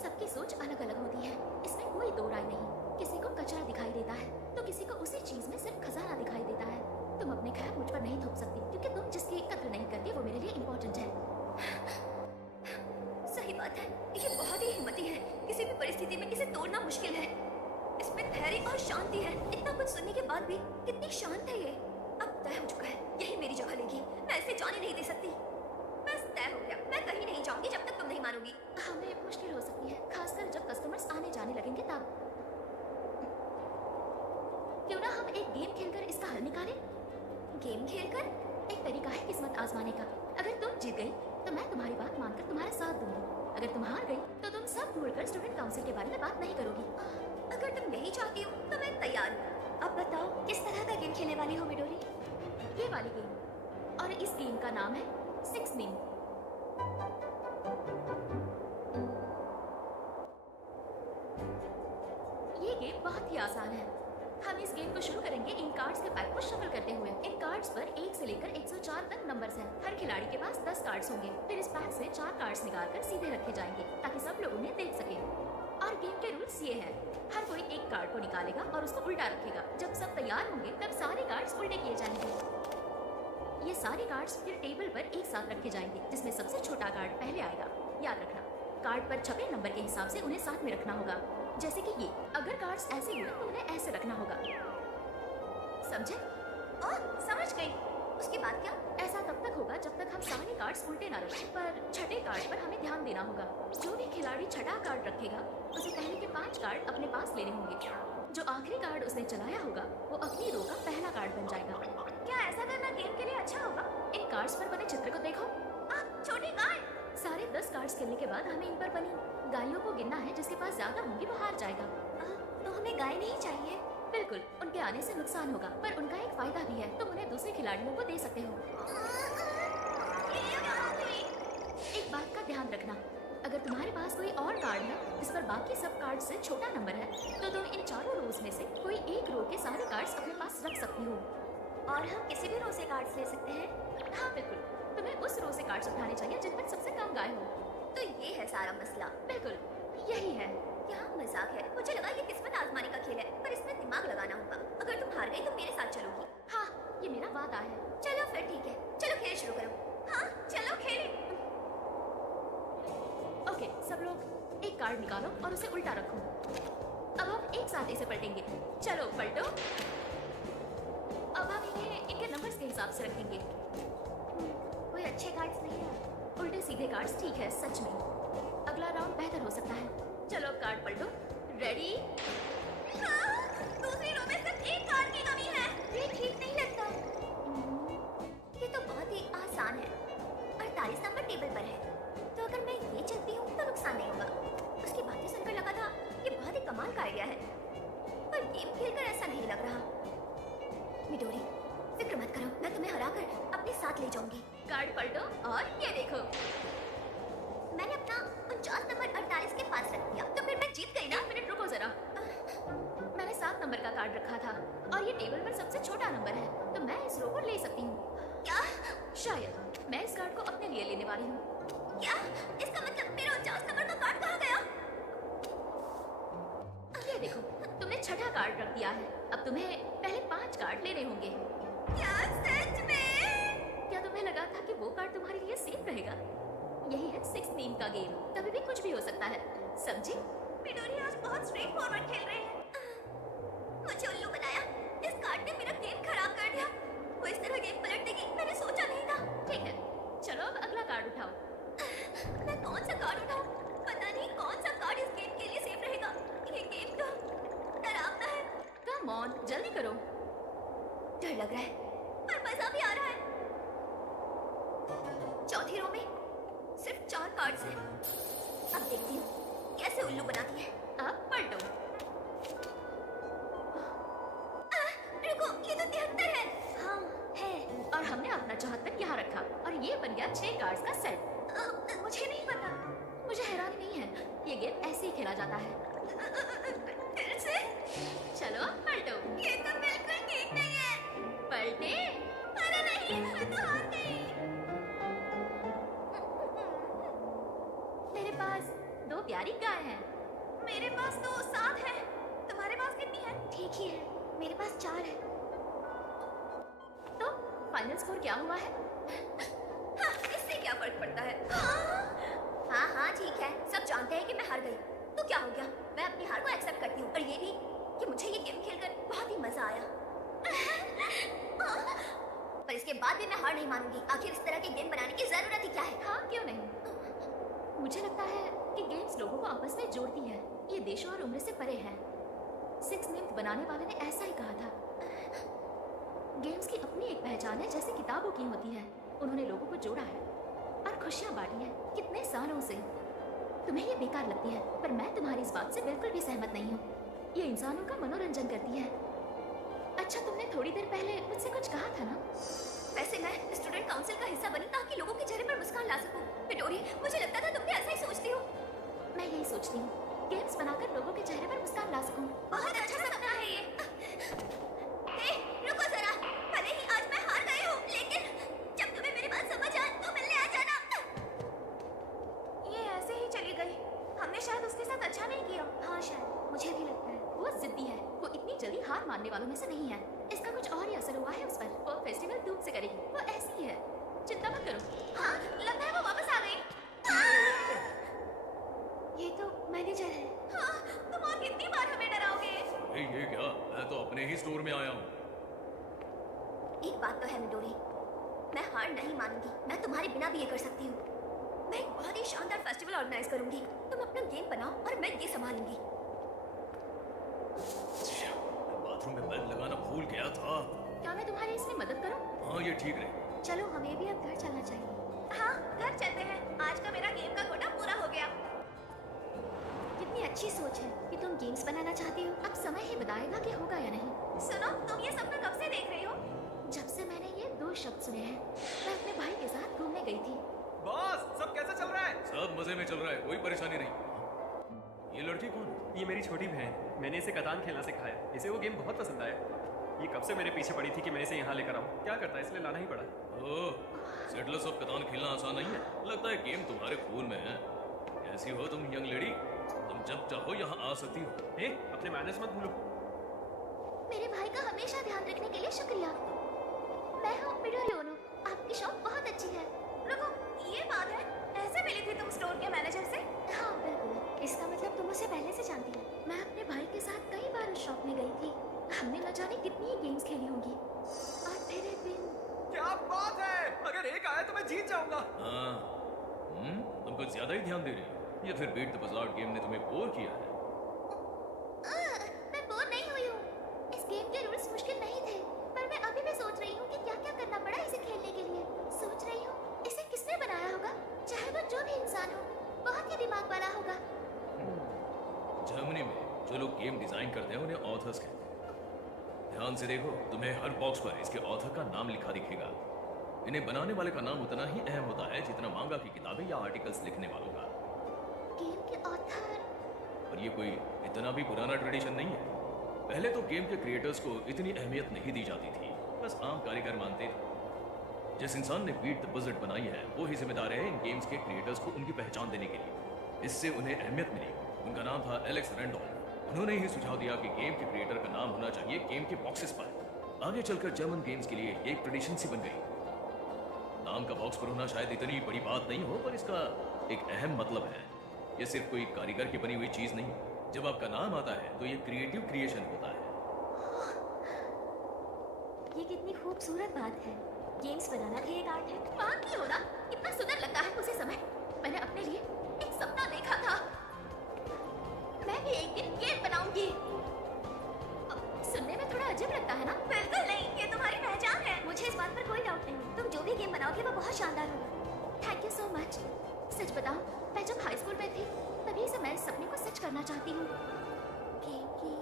सबकी सोच अलग अलग होती है, इसमें कोई दो राय नहीं। किसी को कचरा दिखाई देता है तो किसी को उसी चीज में सिर्फ खजाना दिखाई देता है। तुम अपने ख्याल मुझ पर नहीं थोप सकती, क्योंकि तुम जिसकी कद्र नहीं करती वो मेरे लिए इम्पोर्टेंट है। सही बात है, ये बहुत ही हिम्मती है। किसी भी परिस्थिति में इसे तोड़ना मुश्किल है। इसमें धैर्य और शांति है। इतना कुछ सुनने के बाद भी कितनी शांत है ये। अब तय हो चुका है, यही मेरी जगह लेगी। मैं इसे जाने नहीं दे सकती। बस तय हो गया, मैं कहीं नहीं जाऊंगी जब तक तुम नहीं मानोगी। हमें मुश्किल हो सकती है, खासकर जब कस्टमर्स आने जाने लगेंगे तब। क्यों ना हम एक गेम खेलकर इसका हल निकालें? गेम खेलकर? एक तरीका है किस्मत आजमाने का। अगर तुम जीत गई तो मैं तुम्हारी बात मानकर तुम्हारा साथ दूंगी। अगर तुम हार गई तो तुम सब भूलकर स्टूडेंट काउंसिल के बारे में बात नहीं करोगी। अगर तुम यही चाहती हो तो मैं तैयार हूँ। अब बताओ किस तरह का गेम खेलने वाली हो मिडोरी? ये वाली गेम, और इस गेम का नाम है 6 मीन। ये गेम बहुत ही आसान है। हम इस गेम को शुरू करेंगे इन कार्ड्स के पैक को शफल करते हुए। इन कार्ड्स पर 1 से लेकर 104 तक नंबर्स हैं। हर खिलाड़ी के पास 10 कार्ड्स होंगे। फिर इस पैक से 4 कार्ड्स निकालकर सीधे रखे जाएंगे ताकि सब लोग उन्हें देख सकें। और गेम के रूल्स ये हैं, हर कोई एक कार्ड को निकालेगा और उसको उल्टा रखेगा। जब सब तैयार होंगे तब सारे कार्ड्स उल्टे किए जाएंगे। ये सारे कार्ड्स फिर टेबल पर एक साथ रखे जाएंगे, जिसमें सबसे छोटा कार्ड पहले आएगा। याद रखना, कार्ड पर छपे नंबर के हिसाब से उन्हें साथ में रखना होगा। जैसे कि ये, अगर कार्ड्स ऐसे हुए तो उन्हें ऐसे रखना होगा। समझे? ओह, समझ गई। उसके बाद क्या? ऐसा तब तक होगा जब तक हम सारे कार्ड्स उल्टे ना रखें, पर छठे कार्ड पर हमें ध्यान देना होगा। जो भी खिलाड़ी छठा कार्ड रखेगा उसे पहले के 5 कार्ड अपने पास लेने होंगे। जो आखिरी कार्ड उसने चलाया होगा वो अपनी रो का पहला कार्ड बन जाएगा। क्या ऐसा करना गेम के लिए अच्छा होगा? इन कार्ड्स पर बने चित्र को देखो। छोटी गाय। सारे 10 कार्ड्स खेलने के बाद हमें इन पर बनी गायों को गिनना है। जिसके पास ज्यादा होंगी वो हार जाएगा। तो हमें गाय नहीं चाहिए? बिल्कुल, उनके आने से नुकसान होगा, पर उनका एक फायदा भी है, तुम उन्हें दूसरे खिलाड़ियों को दे सकते हो। एक बात का ध्यान रखना, अगर तुम्हारे पास कोई और कार्ड है जिस पर बाकी सब कार्ड से छोटा नंबर है तो तुम इन चारों रोज में से कोई एक रो के सारे कार्ड्स अपने पास रख सकती हो। और हम किसी भी रो से कार्ड्स ले सकते हैं? हाँ बिल्कुल, तुम्हें उस रो से कार्ड्स उठाने चाहिए जिन पर सबसे कम गाय हो। तो ये है सारा मसला। बिल्कुल यही है। यहाँ मजाक है। मुझे लगा ये किस्मत आजमाने का खेल है, पर इसमें दिमाग लगाना होगा। अगर तुम हार गई तो मेरे साथ चलोगी? हाँ ये मेरा वादा है। चलो फिर ठीक है, चलो खेल शुरू करो। हाँ चलो खेलें। ओके सब लोग एक कार्ड निकालो और उसे उल्टा रखो। अब हम एक साथ इसे पलटेंगे। चलो पलटो। अब हम इन्हें इनके नंबर्स के हिसाब से रखेंगे। कोई अच्छे कार्ड्स नहीं है। उल्टे सीधे कार्ड्स ठीक है सच में। अगला राउंड बेहतर हो सकता है। चलो अब कार्ड पलटो। रेडी? हाँ, दूसरी रो में सिर्फ एक कार्ड की कमी है। ये ठीक नहीं लगता। ये तो बहुत ही आसान है। 48 नंबर टेबल पर है, तो अगर मैं ये चलती हूँ तो नुकसान नहीं होगा। उसकी बातें सुनकर लगा था ये बहुत ही कमाल का आइडिया है, पर गेम खेलकर ऐसा नहीं लग रहा। मिडोरी, फिक्र मत करो, मैं तुम्हें हराकर अपने साथ ले जाऊंगी। कार्ड पलटो और ये देखो। मैंने अपना 49 नंबर 48 के पास रख दिया, तो फिर मैं जीत गई ना? 1 मिनट रुको जरा। मैंने 7 नंबर का कार्ड रखा था और ये टेबल पर सबसे छोटा नंबर है, तो मैं इस रो को ले सकती हूँ। क्या? शायद मैं इस कार्ड को अपने लिए लेने वाली हूँ। क्या? इसका मतलब मेरा 49 नंबर का कार्ड कहाँ गया? ये देखो तुमने छठा कार्ड रख दिया है। अब तुम्हें पहले 5 कार्ड लेने होंगे। क्या सच में? क्या तुम्हें लगा था कि वो कार्ड तुम्हारे लिए सेफ रहेगा? यही है 6 नीम का गेम, कभी भी कुछ भी हो सकता है, समझी? मिडोरी आज बहुत स्ट्रेट फॉरवर्ड खेल रहे हैं। मुझे उल्लू बनाया। इस कार्ड ने मेरा गेम खराब कर दिया। वो इस तरह गेम पलट देगी मैंने सोचा नहीं था। ठीक है चलो अब अगला कार्ड उठाओ। मैं कौन सा कार्ड उठाऊं? पता नहीं कौन सा कार्ड इस गेम के लिए सेफ रहेगा। ये गेम तो डरावना है। कम ऑन जल्दी करो। डर लग रहा है पर मजा भी आ रहा है। चौथी रो में सिर्फ 4 कार्ड्स हैं। अब देखती हूँ कैसे उल्लू बनाती है। अब पलटो। रुको, ये तो 73 है। हाँ है। और हमने अपना 74 यहाँ रखा और ये बन गया 6 कार्ड्स का सेट। मुझे नहीं पता। मुझे हैरानी नहीं है, ये गेम ऐसे ही खेला जाता है। फिर से? चलो पलटो। ये तो बिल्कुल ठीक नहीं है। पलटे। अरे नहीं, मैं तो हार गई। मेरे पास 2 प्यारी गाय हैं। मेरे पास तो 7 है। तुम्हारे पास कितनी है? ठीक ही है, मेरे पास 4 है। तो फाइनल स्कोर क्या हुआ है? हाँ, इससे क्या फर्क पड़ता है? हाँ हाँ ठीक है, सब जानते हैं कि मैं हार गई, तो क्या हो गया? मैं अपनी हार को एक्सेप्ट करती हूँ, और ये भी कि मुझे ये गेम खेलकर बहुत ही मजा आया। पर इसके बाद भी मैं हार नहीं मानूंगी। आखिर इस तरह के गेम बनाने की जरूरत ही क्या है? हाँ क्यों नहीं। मुझे लगता है कि गेम्स लोगों को आपस में जोड़ती है। ये देशों और उम्र से परे है। 6 नीम बनाने वाले ने ऐसा ही कहा था। गेम्स की अपनी एक पहचान है, जैसे किताबों की होती है। उन्होंने लोगों को जोड़ा है और खुशियां बांटी है कितने सालों से। तुम्हें ये बेकार लगती है, पर मैं तुम्हारी इस बात से बिल्कुल भी सहमत नहीं हूँ। ये इंसानों का मनोरंजन करती है। अच्छा तुमने थोड़ी देर पहले मुझसे कुछ कहा था ना? वैसे मैं स्टूडेंट काउंसिल का हिस्सा बनी ताकि लोगों के चेहरे पर मुस्कान ला सकूं। पिटोरी, मुझे लगता था तुम भी ऐसा ही सोचती हो। मैं यही सोचती हूँ, गेम्स बनाकर लोगों के चेहरे पर मुस्कान ला सकूं। बहुत अच्छा सपना है ये। ए, रुको जरा। भले ही आज मैं हार गई हूँ, लेकिन जब तुम्हें मेरी बात समझ आए तो मिलने आ जाना। ये ऐसे ही चली गई। हमने शायद उसके साथ अच्छा नहीं किया। हाँ शायद, मुझे भी लगता है। वो जिद्दी है, वो इतनी जल्दी हार मानने वालों में से नहीं है। इसका कुछ और ही असर हुआ है उस पर। वो फेस्टिवल धूम से करेगी, वो ऐसी ही है। चिंता मत करो। हाँ, लगता है वो वापस आ गई। ये तो मैनेजर है। हाँ, तुम और कितनी बार हमें डराओगे? ये क्या? मैं तो अपने ही स्टोर में आया हूँ। एक बात तो है मिडोरी, मैं हार नहीं मानूंगी। मैं तुम्हारे बिना भी ये कर सकती हूँ। मैं एक बहुत ही शानदार फेस्टिवल ऑर्गेनाइज करूंगी। तुम अपना गेम बनाओ और मैं ये संभालूंगी। बाथरूम में बेल लगाना भूल गया था। क्या मैं तुम्हारी इसमें मदद करूं? हाँ ये ठीक रहे। चलो हमें भी अब घर चलना चाहिए। हाँ, घर चलते हैं। आज का मेरा गेम का कोटा पूरा हो गया। कितनी अच्छी सोच है कि तुम गेम्स बनाना चाहती हो। अब समय ही बताएगा कि होगा या नहीं। सुनो, तुम ये सपना कब से देख रही हो? जब से मैंने ये 2 शब्द सुने हैं, मैं अपने भाई के साथ घूमने गई थी। बॉस, सब कैसा चल रहा है? सब मजे में चल रहा है, कोई परेशानी नहीं। ये ये लड़की कौन है? ये मेरी छोटी बहन, मैंने इसे कतान खेलना सिखाया। इसे वो गेम बहुत पसंद आया। ये कब से मेरे पीछे पड़ी थी कि मैं इसे यहाँ लेकर आऊँ। क्या करता है, इसलिए लाना ही पड़ा। ओह, सेटलर्स ऑफ कतान खेलना आसान नहीं है। लगता है गेम तुम्हारे खून में है। कैसी हो तुम यंग लेडी? तुम जब चाहो यहाँ आ सकती हो। अपने मैनर्स मत भूलो। मेरे भाई का हमेशा ध्यान रखने के लिए शुक्रिया। मैं हूँ मिडोरियोनो। आपकी शॉप बहुत अच्छी है। रुको, ये बात है, ऐसे मिली थी तुम स्टोर के मैनेजर से? हाँ बिल्कुल, इसका मतलब तुम उसे पहले से जानती हो। मैं अपने भाई के साथ कई बार उस शॉप में गई थी। हमने न जाने कितनी ही गेम्स खेली होंगी। और फिर एक दिन क्या बात है, अगर एक आया तो मैं जीत जाऊंगा। हाँ, तुम कुछ ज्यादा ही ध्यान दे रही हो। या फिर बीट द बजार्ड गेम ने तुम्हें बोर किया है? मैं बोर नहीं हुई हूँ। इस गेम के रूल्स मुश्किल नहीं थे, पर मैं अभी भी सोच रही हूँ कि क्या क्या करना पड़ा इसे खेलने के लिए। सोच रही हूँ इसे किसने बनाया होगा, चाहे वो जो भी इंसान हो, बहुत ही दिमाग वाला होगा। जर्मनी में जो लोग गेम डिजाइन करते हैं उन्हें ऑथर्स कहते हैं। ध्यान से देखो, तुम्हें हर बॉक्स पर इसके ऑथर का नाम लिखा दिखेगा। इन्हें बनाने वाले का नाम उतना ही अहम होता है जितना मांगा की किताबें या आर्टिकल्स लिखने वालों का। गेम के ऑथर। और ये कोई इतना भी पुराना ट्रेडिशन नहीं है। पहले तो गेम के क्रिएटर्स को इतनी अहमियत नहीं दी जाती थी, बस आम कारीगर मानते थे। जिस इंसान ने बीट द बजट बनाई है वो ही जिम्मेदार है इन गेम्स के क्रिएटर्स को उनकी पहचान देने के लिए। इससे उन्हें अहमियत मिली। उनका नाम था एलेक्स रैंडॉल्फ। उन्होंने ही सुझाव दिया कि गेम के क्रिएटर का नाम होना चाहिए गेम के बॉक्सेस पर। आगे चलकर जर्मन गेम्स के लिए एक ट्रेडिशन सी बन गई। नाम का बॉक्स पर होना शायद इतनी बड़ी बात नहीं हो, पर इसका एक अहम मतलब है। यह सिर्फ कोई कारीगर की बनी हुई चीज नहीं। जब आपका नाम आता है तो ये क्रिएटिव क्रिएशन होता है। ये कितनी खूबसूरत बात है। गेम्स बनाना भी एक आर्ट है। बात नहीं हो रहा, कितना सुंदर लगता है उसी समय। मैंने अपने लिए एक सपना देखा था। मैं भी एक दिन गेम बनाऊंगी। सुनने में थोड़ा अजीब लगता है ना? बिल्कुल नहीं, ये तुम्हारी पहचान है। मुझे इस बात पर कोई डाउट नहीं। तुम जो भी गेम बनाओगे वो बहुत शानदार होगा। Thank you so much. सच बताऊं, मैं जब हाई स्कूल में थी तभी से मैं इस सपने को सच करना चाहती हूँ। गेम की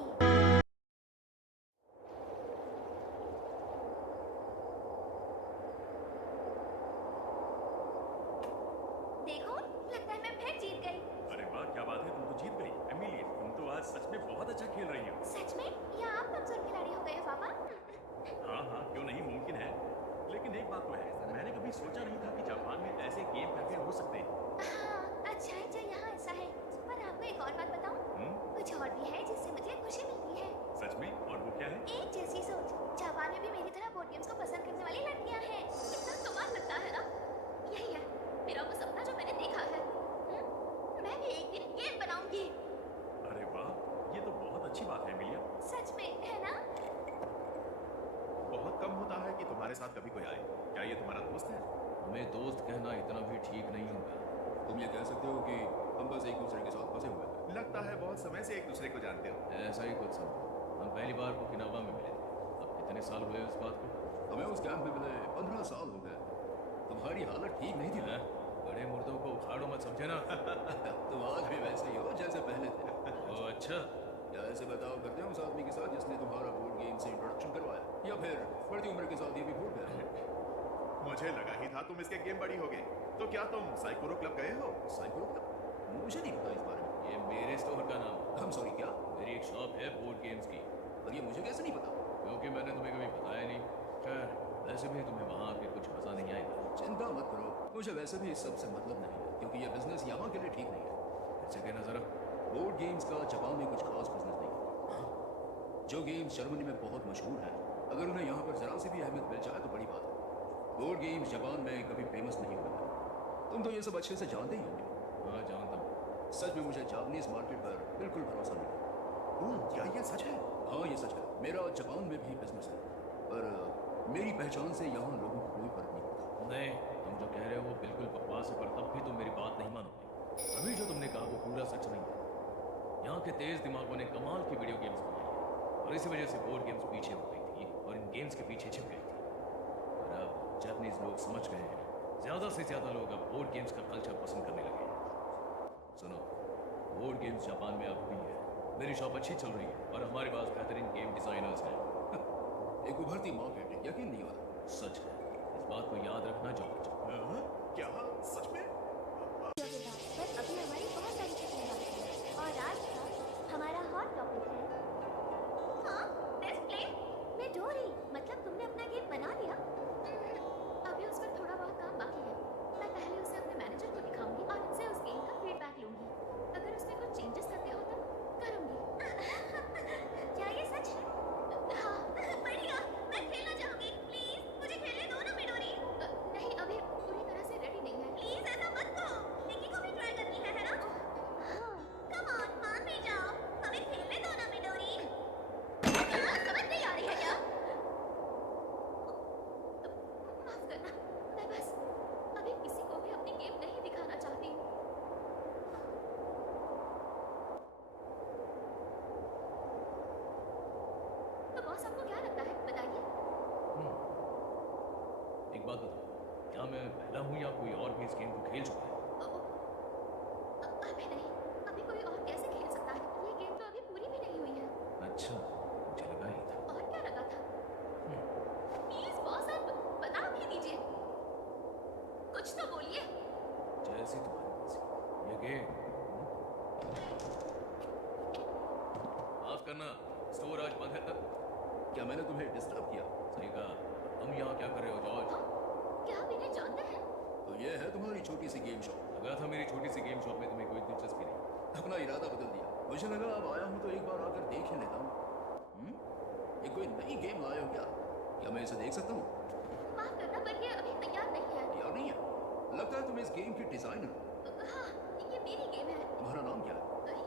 देखो, लगता है मैं फिर जीत गई। अरे वाह, क्या बात है, तुम तो जीत गई। एमिली, तुम तो आज सच में बहुत अच्छा खेल रही हो। सच में? या आप कमजोर खिलाड़ी हो गए हो पापा? हाँ हाँ, क्यों नहीं, मुमकिन है। लेकिन एक बात तो है, मैंने कभी सोचा नहीं था कि जापान में ऐसे गेम कैफे हो सकते हैं। हाँ, अच्छा है जो यहाँ ऐसा है। पर आपको एक और बात बताऊँ? कुछ और भी है जिससे मुझे खुशी मिलती है। सच में? और वो क्या है? एक जैसी सोच। जापान में भी मेरी तरह बोर्ड गेम्स को पसंद करने वाली लड़कियाँ हैं। कितना कमाल लगता है ना? यही है मेरा वो सपना जो मैंने देखा है। मैं भी एक दिन गेम बनाऊंगी। अरे वाह, ये तो बहुत अच्छी बात है एमिलिया। सच में, है ना? बहुत कम होता है कि तुम्हारे साथ कभी कोई आए। क्या ये तुम्हारा दोस्त है? हमें दोस्त कहना इतना भी ठीक नहीं होगा। तुम ये कह सकते हो कि हम बस एक दूसरे के साथ फंसे हुए हैं। लगता है बहुत समय से एक दूसरे को जानते हो। ऐसा ही कुछ समझो। हम पहली बार ओकिनावा में मिले थे। अब कितने साल हुए उस बात को? हमें उस कैंप में मिले 15 साल हो गए। तुम्हारी हालत ठीक नहीं थी ना? बड़े मुर्दों को उखाड़ो मत, समझे ना? तुम आज भी वैसे ही हो जैसे पहले थे। ओ अच्छा। क्या ऐसे बर्ताव करते हैं उस आदमी के साथ जिसने तुम्हारा बोर्ड गेम से इंट्रोडक्शन करवाया, या फिर बढ़ती उम्र के साथ ये भी भूल गए? मुझे लगा ही था तुम इसके गेम बड़ी हो गए। तो क्या तुम साइकोरो क्लब गए हो? साइकोरो क्लब? मुझे नहीं पता इस बारे में। ये मेरे स्टोर का नाम है। हम सॉरी, क्या? मेरी एक शॉप है बोर्ड गेम्स की। और ये मुझे कैसे नहीं पता? क्योंकि मैंने तुम्हें कभी बताया नहीं। खैर, वैसे भी तुम्हें वहाँ आके कुछ मजा नहीं आएगा। चिंता मत करो, मुझे वैसे भी इस सब से मतलब नहीं है, क्योंकि ये बिजनेस यहाँ के लिए ठीक नहीं है। ऐसे कहना जरा। बोर्ड गेम्स का जापान में कुछ खास बिजनेस नहीं है। जो गेम्स जर्मनी में बहुत मशहूर हैं, अगर उन्हें यहाँ पर जरा सी भी अहमियत मिल जाए तो बड़ी बात है। बोर्ड गेम्स जापान में कभी फेमस नहीं हुए हैं। तुम तो ये सब अच्छे से जानते ही होंगे। हाँ, जानता हूँ। सच में मुझे जापानीज मार्केट पर बिल्कुल भरोसा नहीं है। क्या ये सच है? हाँ, ये सच है। मेरा जापान में भी बिजनेस है, पर मेरी पहचान से यहाँ लोगों को कोई फर्क नहीं पड़ता। नहीं, तुम जो कह रहे हो वो बिल्कुल बकवास है, पर तब भी तुम मेरी बात नहीं मानोगे। अभी जो तुमने कहा वो पूरा सच नहीं है। यहाँ के तेज दिमागों ने कमाल की वीडियो गेम्स बनाई है और इसी वजह से बोर्ड गेम्स पीछे हो गई थी और इन गेम्स के पीछे छिप गई थी। और अब जापानीज लोग समझ गए हैं। ज़्यादा से ज़्यादा लोग अब बोर्ड गेम्स का कल्चर पसंद करने लगे हैं। सुनो, बोर्ड गेम्स जापान में अब भी है। मेरी शॉप अच्छी चल रही है और हमारे पास बेहतरीन गेम डिजाइनर्स हैं। एक उभरती मार्केट, यकीन नहीं हो रहा। सच है, इस बात को याद रखना जॉर्ज। क्या सच में? पर अभी हमारी बहुत सारी छुट्टियां बाकी हैं और आज बॉस आपको क्या लगता है बताइए? एक बात बताओ, क्या मैं पहला हूँ या कोई और भी इस गेम को खेल चुका है? अभी नहीं, अभी कोई और कैसे खेल सकता है? ये गेम तो अभी पूरी भी नहीं हुई है। अच्छा, मुझे लगा ही था। और क्या लगा था? प्लीज बॉस आप बता भी दीजिए, कुछ तो बोलिए। जैसी तुम्हारी मर्जी। ये गेम माफ करना, स्टोर आज बंद है। क्या मैंने तुम्हें डिस्टर्ब किया? सही कहा। तुम यहाँ क्या कर रहे हो जॉर्ज? क्या आप इन्हें जानते हैं? तो ये है तुम्हारी छोटी सी गेम शॉप। लगा था मेरी छोटी सी गेम शॉप में तुम्हें कोई दिलचस्पी नहीं। अपना इरादा बदल दिया। मुझे लगा अब आया हूँ तो एक बार आकर देख ही लेता हूँ। ये कोई नई गेम लाए हो क्या? क्या मैं इसे देख सकता हूँ? माफ करना पर ये अभी तैयार नहीं है। यार नहीं है। लगता है तुम इस गेम की डिजाइनर हो। हाँ, ये मेरी गेम है। तुम्हारा नाम क्या है?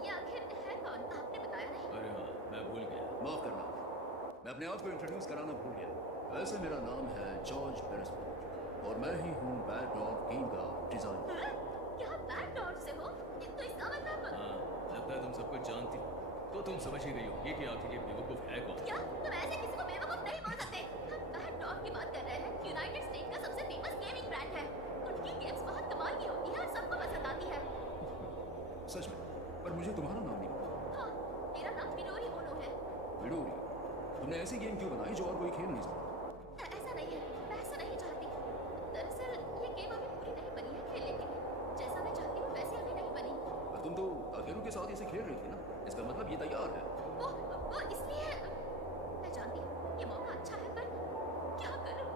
ये आखिर है कौन? आपने बताया नहीं। अरे हाँ, मैं भूल गया। माफ करना, मैं अपने आप को इंट्रोड्यूस कराना भूल गया। वैसे मेरा नाम है जॉर्ज पेरिसफोर्ड और मैं ही हूँ बैड डॉग गेम का डिजाइनर। क्या आप बैड डॉग से हो? तो इसका मतलब हाँ, लगता है तुम सब कुछ जानती हो। तो तुम समझ ही गई होगी कि आखिर ये बेवकूफ है कौन। क्या तुम ऐसे किसी को बेवकूफ नहीं बोल सकते? हम बैड डॉग की बात कर रहे हैं। यूनाइटेड स्टेट का सबसे फेमस गेमिंग ब्रांड है। उनकी गेम्स बहुत कमाल की होती है और सबको पसंद आती है। सच में? पर मुझे तुम्हारा नाम नहीं पता। हाँ, मेरा नाम मिडोरी ओनो है। मिडोरी, तुमने ऐसी गेम क्यों बनाई जो और कोई खेल नहीं सकता? ऐसा नहीं है, मैं ऐसा नहीं चाहती। दरअसल ये गेम अभी पूरी नहीं बनी है खेलने के लिए। जैसा मैं चाहती हूँ वैसे अभी नहीं बनी। पर तुम तो ताकेरू के साथ इसे खेल रही थी ना? इसका मतलब ये तैयार है। वो इसलिए मैं जानती हूँ ये मौका अच्छा है पर क्या करूँ?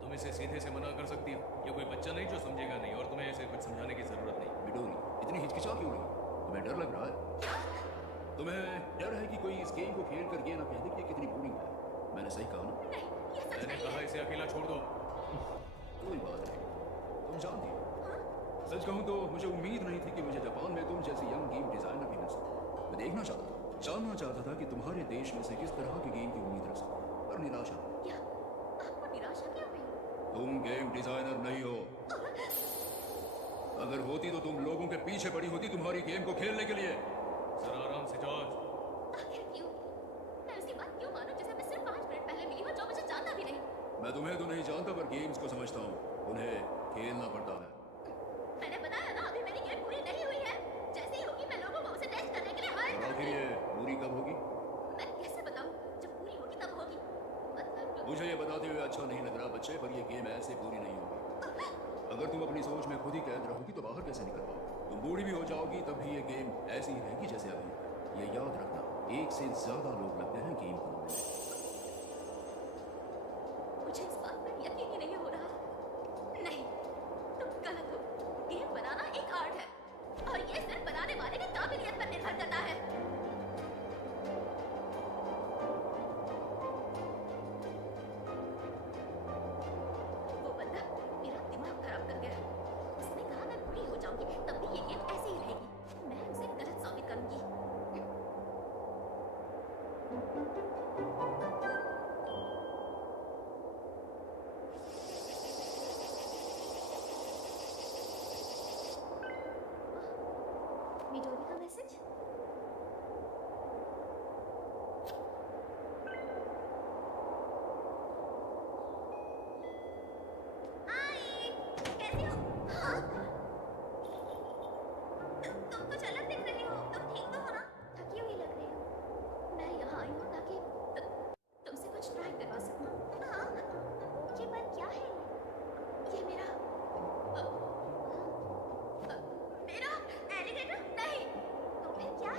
तुम इसे सीधे से मना कर सकती हो। ये कोई बच्चा नहीं जो समझेगा नहीं, और तुम्हें इसे कुछ समझाने की जरूरत नहीं। मिडोरी, इतनी हिचकिचा क्यों रही? तुम्हें डर लग रहा है? तुम्हें डर है कि कोई इस गेम को खेल कर ये ना कह दे कि ये कितनी बोरिंग है। मैंने सही कहा ना? नहीं, ये सच मैंने नहीं कहा है। इसे अकेला छोड़ दो। कोई बात नहीं, तुम जानती हो। सच कहूँ तो मुझे उम्मीद नहीं थी कि मुझे जापान में तुम जैसी यंग गेम डिजाइनर भी मिल सकती। मैं देखना चाहता था, जानना चाहता था कि तुम्हारे देश में से किस तरह की गेम की उम्मीद रख सकता, पर निराशा। क्या आपको निराशा क्यों हुई? तुम गेम डिजाइनर नहीं हो। अगर होती तो तुम लोगों के पीछे पड़ी होती तुम्हारी गेम को खेलने के लिए। जरा आराम से जॉर्ज। आखिर क्यों? मैं उसकी बात क्यों मानूं जिसे मैं सिर्फ 5 मिनट पहले मिली हूँ, जो मुझे जानता भी नहीं। मैं तुम्हें तो नहीं जानता पर गेम्स को समझता हूँ, उन्हें खेलना पड़ता है। मैंने बताया ना अभी मेरी गेम पूरी नहीं हुई है। जैसे ही होगी मैं लोगों को उसे टेस्ट करने के लिए हायर आखिर करूंगी। ये पूरी कब होगी? मैं कैसे बताऊं? जब पूरी होगी तब होगी। मतलब मुझे ये बताते हुए अच्छा नहीं लग रहा बच्चे, पर ये गेम ऐसे पूरी नहीं होगी। अगर तुम अपनी सोच में खुद ही कैद रहोगी तो बाहर कैसे निकल पाओगी? तुम बूढ़ी भी हो जाओगी तब भी ये गेम ऐसी ही रहेगी जैसे अभी। ये याद रखना, एक से ज्यादा लोग लगते हैं गेम बनाने में। मुझे इस बात पर यकीन ही नहीं हो रहा। नहीं, तुम गलत हो। गेम बनाना एक आर्ट है और ये सिर्फ बनाने वाले की काबिलियत पर निर्भर करता है। वो बंदा मेरा दिमाग खराब कर गया। उसने कहा मैं बूढ़ी हो जाऊंगी तब भी ये गेम ऐसे ही रहेगी। मैं उसे गलत साबित करूंगी। मिडोरी का मैसेज? हाय, कैसी हो? हाँ? तुम कुछ अलग दिख रही हो। तुम ठीक तो हो ना? थकी हुई लग रही हो। मैं यहाँ आई हूँ ताकि तुमसे कुछ ट्राई करवा सकूँ। हाँ? ये पर क्या है? ये मेरा मेरा एलिगेटर? नहीं। तो फिर क्या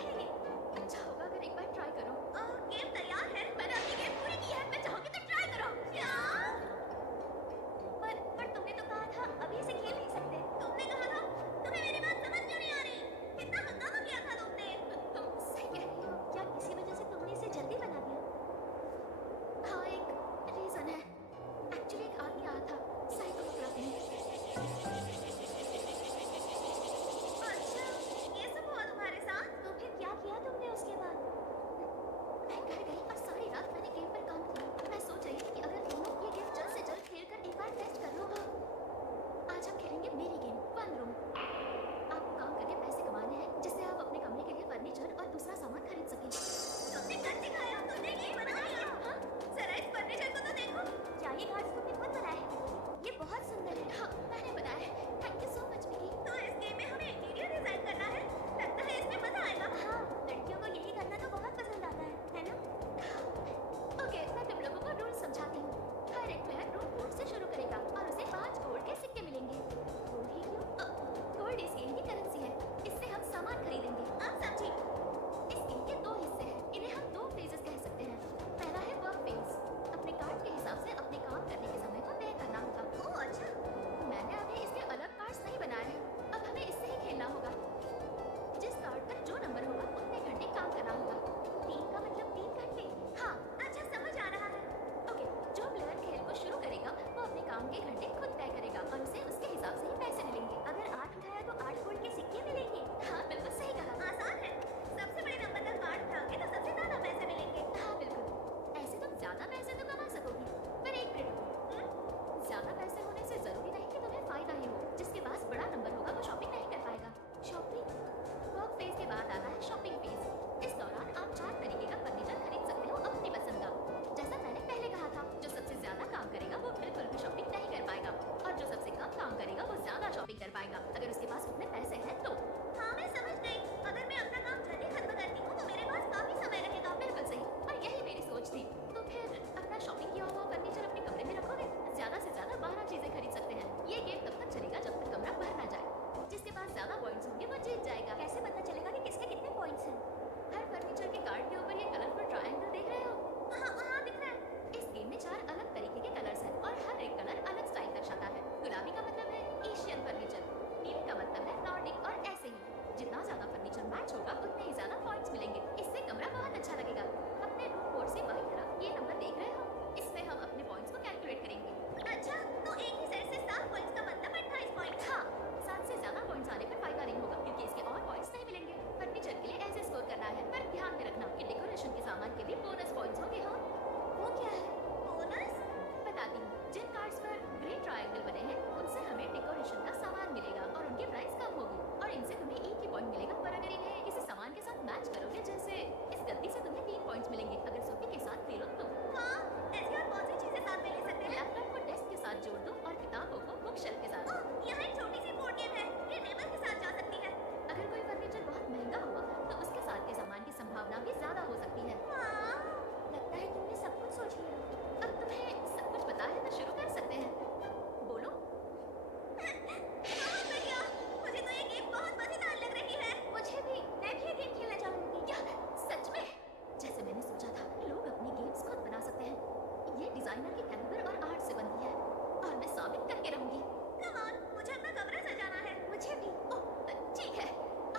डिजाइनर के कैलिबर और आर्ट से बनती है और मैं साबित करके रहूंगी। कम ऑन, मुझे अपना कमरा सजाना है। मुझे भी। ओह, ठीक है,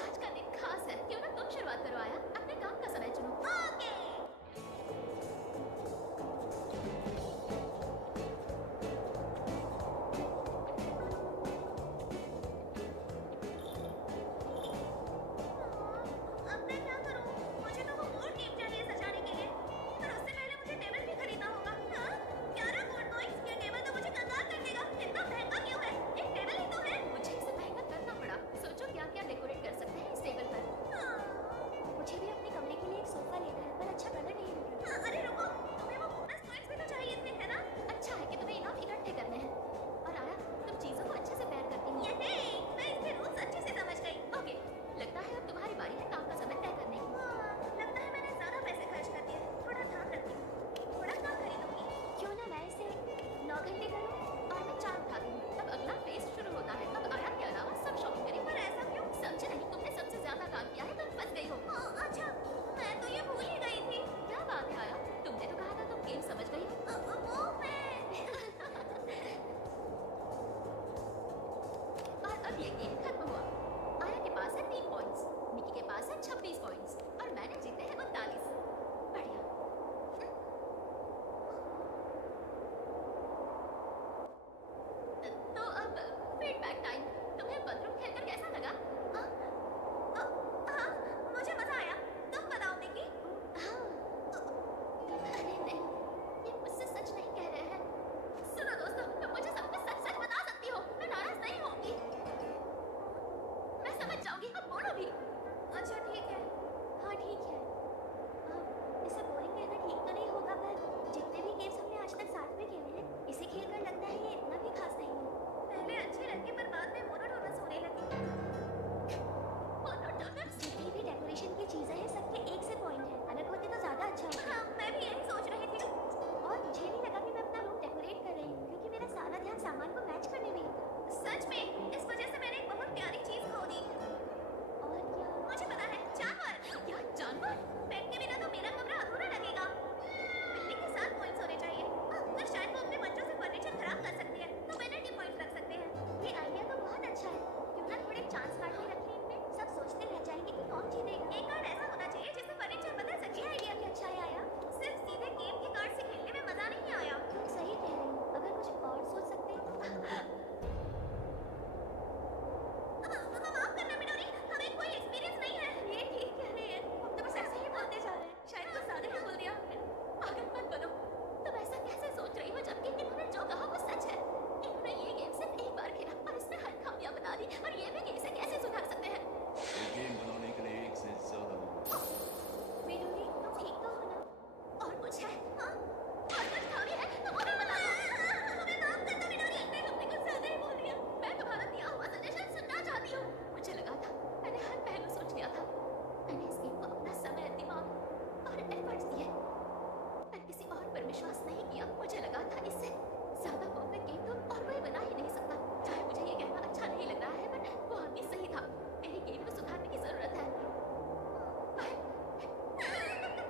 आज का दिन खास है, क्यों ना तुम शुरुआत करो आया, अपने काम का समय चुनो। ओके। अब मैं क्या करूं? मुझे तो वो बोर्ड गेम चाहिए सजाने के लिए, पर उससे पहले मुझे टेबल भी खरीदना होगा। हाँ? 11 गोल्ड कॉइंस, ये टेबल तो मुझे कंगाल कर देगा। इतना महंगा क्यों है? एक टेबल ही तो है। मुझे इसे महंगा करना पड़ा। सोचो क्या क्या डेकोरेट कर सकते हैं इस टेबल पर। मुझे भी अपने कमरे के लिए एक सोफा लेना है, पर अच्छा कलर नहीं मिल रहा। अरे रुको, तुम्हें वो बोनस पॉइंट्स भी तो चाहिए थे, है ना? अच्छा है कि तुम्हें इनाम इकट्ठे करने हैं। और आया, तुम चीजों को अच्छे से पैर करती हो। ये मैं इसके रूल्स अच्छे से समझ गई। ओके, लगता है अब तुम्हारी बारी है काम का समय तय करने की। लगता है मैंने ज्यादा पैसे खर्च कर दिए। थोड़ा ध्यान रखती हूँ, थोड़ा कम खरीदूंगी। क्यों ना मैं इसे 9 घंटे करूं? और मैं 4 उठाती हूँ। अब अगला फेज शुरू होता है। अब आया के अलावा सब शॉपिंग करेंगे। पर ऐसा क्यों? समझे नहीं, तुमने सबसे ज्यादा काम किया है, तुम फंस गई हो। अच्छा, मैं तो ये भूल ही गई थी। क्या बात है आया, तुमने तो कहा था तुम गेम समझ गई हो। वो मैं और अब ये गेम खत्म हुआ। आया के पास है 3 पॉइंट्स, निकी के पास है 26 पॉइंट्स और मैंने जीते हैं 39। बढ़िया। तो अब फीडबैक टाइम। तुम्हें बदरूम खेलकर कैसा लगा? हाँ, मुझे मजा आया। तुम बताओ निकी। अरे नहीं, ये मुझसे सच नहीं कह रहे हैं। सुनो दोस्तों, तुम मुझे सब कुछ सच सच बता सकती हो, मैं नाराज नहीं होंगी। मैं समझ जाऊंगी, अब बोलो भी। अच्छा ठीक है। हाँ ठीक है। इसे बोरिंग कहना ठीक तो नहीं होगा, पर जितने भी गेम्स हमने आज तक साथ में खेले हैं, इसे खेलकर लगता है ये इतना भी खास नहीं है। पहले अच्छी लगी, पर बाद में मोनोटोनस होने लगी। मोनोटोनस? जितनी भी डेकोरेशन की चीजें हैं, सबके एक से पॉइंट है। अलग होते तो ज्यादा अच्छा होता। हाँ, मैं भी यही सोच रही थी। और मुझे नहीं लगा कि मैं अपना रूम डेकोरेट कर रही हूँ, क्योंकि मेरा सारा ध्यान सामान को मैच करने में ही था। सच में, इस वजह से मैंने एक बहुत प्यारी चीज खो दी। और क्या? मुझे पता है, जानवर। क्या जानवर? पेट के बिना तो मेरा कमरा अधूरा लगेगा। बिल्ली के 7 पॉइंट्स होने चाहिए। पर शायद वो अपने बच्चों से फर्नीचर खराब कर सकती है, तो पेनल्टी पॉइंट्स रख सकते हैं। ये आइडिया तो बहुत अच्छा है। क्यों ना थोड़े चांस कार्ड भी रखें इनमें? सब सोचते रह जाएंगे कि कौन जीतेगा। एक कार्ड ऐसा होना चाहिए जिससे फर्नीचर बदल सके। ये आइडिया भी अच्छा है आया। सिर्फ सीधे गेम के कार्ड से खेलने में मजा नहीं आया। तुम सही कह रही हो। अगर कुछ और सोच सकते। माफ करना मिडोरी, हमें कोई एक्सपीरियंस नहीं है। ये ठीक कह रहे हैं, हम तो बस ऐसे ही बोलते जा रहे हैं। शायद कुछ ज्यादा ही बोल दिया हमने। पागल मत बनो, तुम ऐसा कैसे सोच रही हो जबकि इन्होंने जो कहा वो सच है। इन्होंने ये गेम सिर्फ एक बार खेला और इसमें हर खामियां बता दी, और ये भी कि इसे कैसे सुधार सकते हैं। ये गेम बनाने के लिए एक से ज्यादा लोग। मेडोरी, तुम ठीक तो हो ना? और कुछ है? हाँ? और कुछ खामी है तो वो भी बता दो। हमें माफ करना मिडोरी। तुमने कुछ ज्यादा ही बोल दिया। मैं तुम्हारा दिया हुआ सजेशन सुनना चाहती हूँ। मुझे लगा था, मैंने हर पहलू सोच लिया था। मैंने इस गेम को अपना समय, दिमाग और एफर्ट्स दिए। मैं किसी और पर विश्वास नहीं किया। मुझे लगा था इससे ज्यादा परफेक्ट गेम तो और कोई बना ही नहीं सकता। चाहे मुझे ये कहना अच्छा नहीं लग रहा है, बट वो आदमी सही था। मेरी गेम को सुधारने की जरूरत है।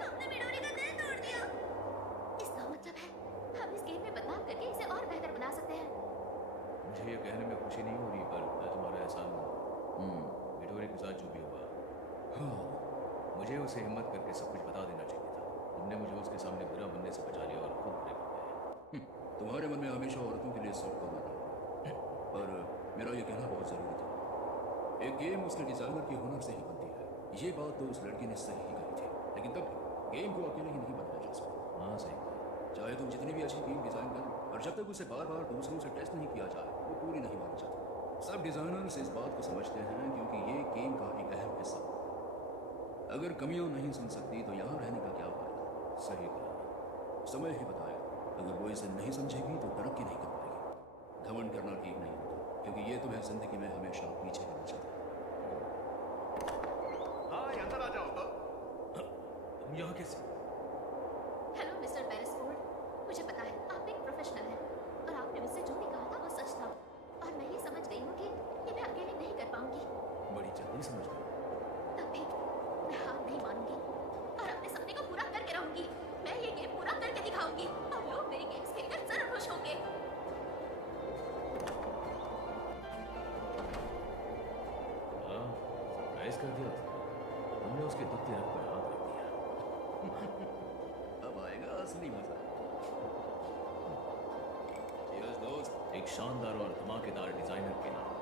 तुमने मिडोरी का दिल तोड़ दिया। इसका मतलब है हम इस गेम में बदलाव करके इसे और बेहतर बना सकते हैं। मुझे ये कहने में खुशी नहीं हो रही, पर मैं तुम्हारा एहसान हूँ। मिडोरी के साथ जो भी हुआ, मुझे उसे हिम्मत करके सब कुछ बता देना चाहिए था। तुमने मुझे उसके सामने बुरा बनने से बचा लिया और खुद बुरे बन गए। तुम्हारे मन में हमेशा औरतों के लिए सॉफ्ट कॉर्नर था, पर मेरा ये कहना बहुत जरूरी था। एक गेम उसके डिजाइनर के हुनर से ही बनती है। ये बात तो उस लड़की ने सही ही कही थी, लेकिन तब भी गेम को अकेले ही नहीं बनाया जा सकता। हाँ सही कहा। चाहे तुम जितनी भी अच्छी गेम डिजाइन करो, और जब तक उसे बार बार दूसरों से टेस्ट नहीं किया जाए, वो पूरी नहीं मानी जाती। सब डिजाइनर्स इस बात को समझते हैं, क्योंकि ये गेम का एक अहम हिस्सा है। अगर कमियां नहीं सुन सकती तो यहाँ रहने का क्या फायदा। सही कहा। समय ही बताएगा। अगर वो इसे नहीं समझेगी तो तरक्की नहीं कर पाएगी। घमंड करना ठीक नहीं होता, क्योंकि ये तुम्हें जिंदगी में हमेशा पीछे रहना चाहता है। हाँ, अंदर आ जाओ। तुम यहाँ कैसे? हेलो मिस्टर बेरेस्फोर्ड, मुझे पता है आप एक प्रोफेशनल हैं और आपने मुझसे जो भी कहा था वो सच था, और मैं ये समझ गई हूँ कि ये मैं अकेले नहीं कर पाऊंगी। बड़ी जल्दी समझ गई। तब भी मैं हार नहीं मानूंगी और अपने सपने को पूरा करके रहूंगी। मैं ये गेम पूरा करके दिखाऊंगी और लोग मेरी गेम्स के कर दिया उसने। हमने उसके दुखती रग पर हाथ रख दिया। अब आएगा असली मजा। Cheers, दोस्त। एक शानदार और धमाकेदार डिजाइनर के नाम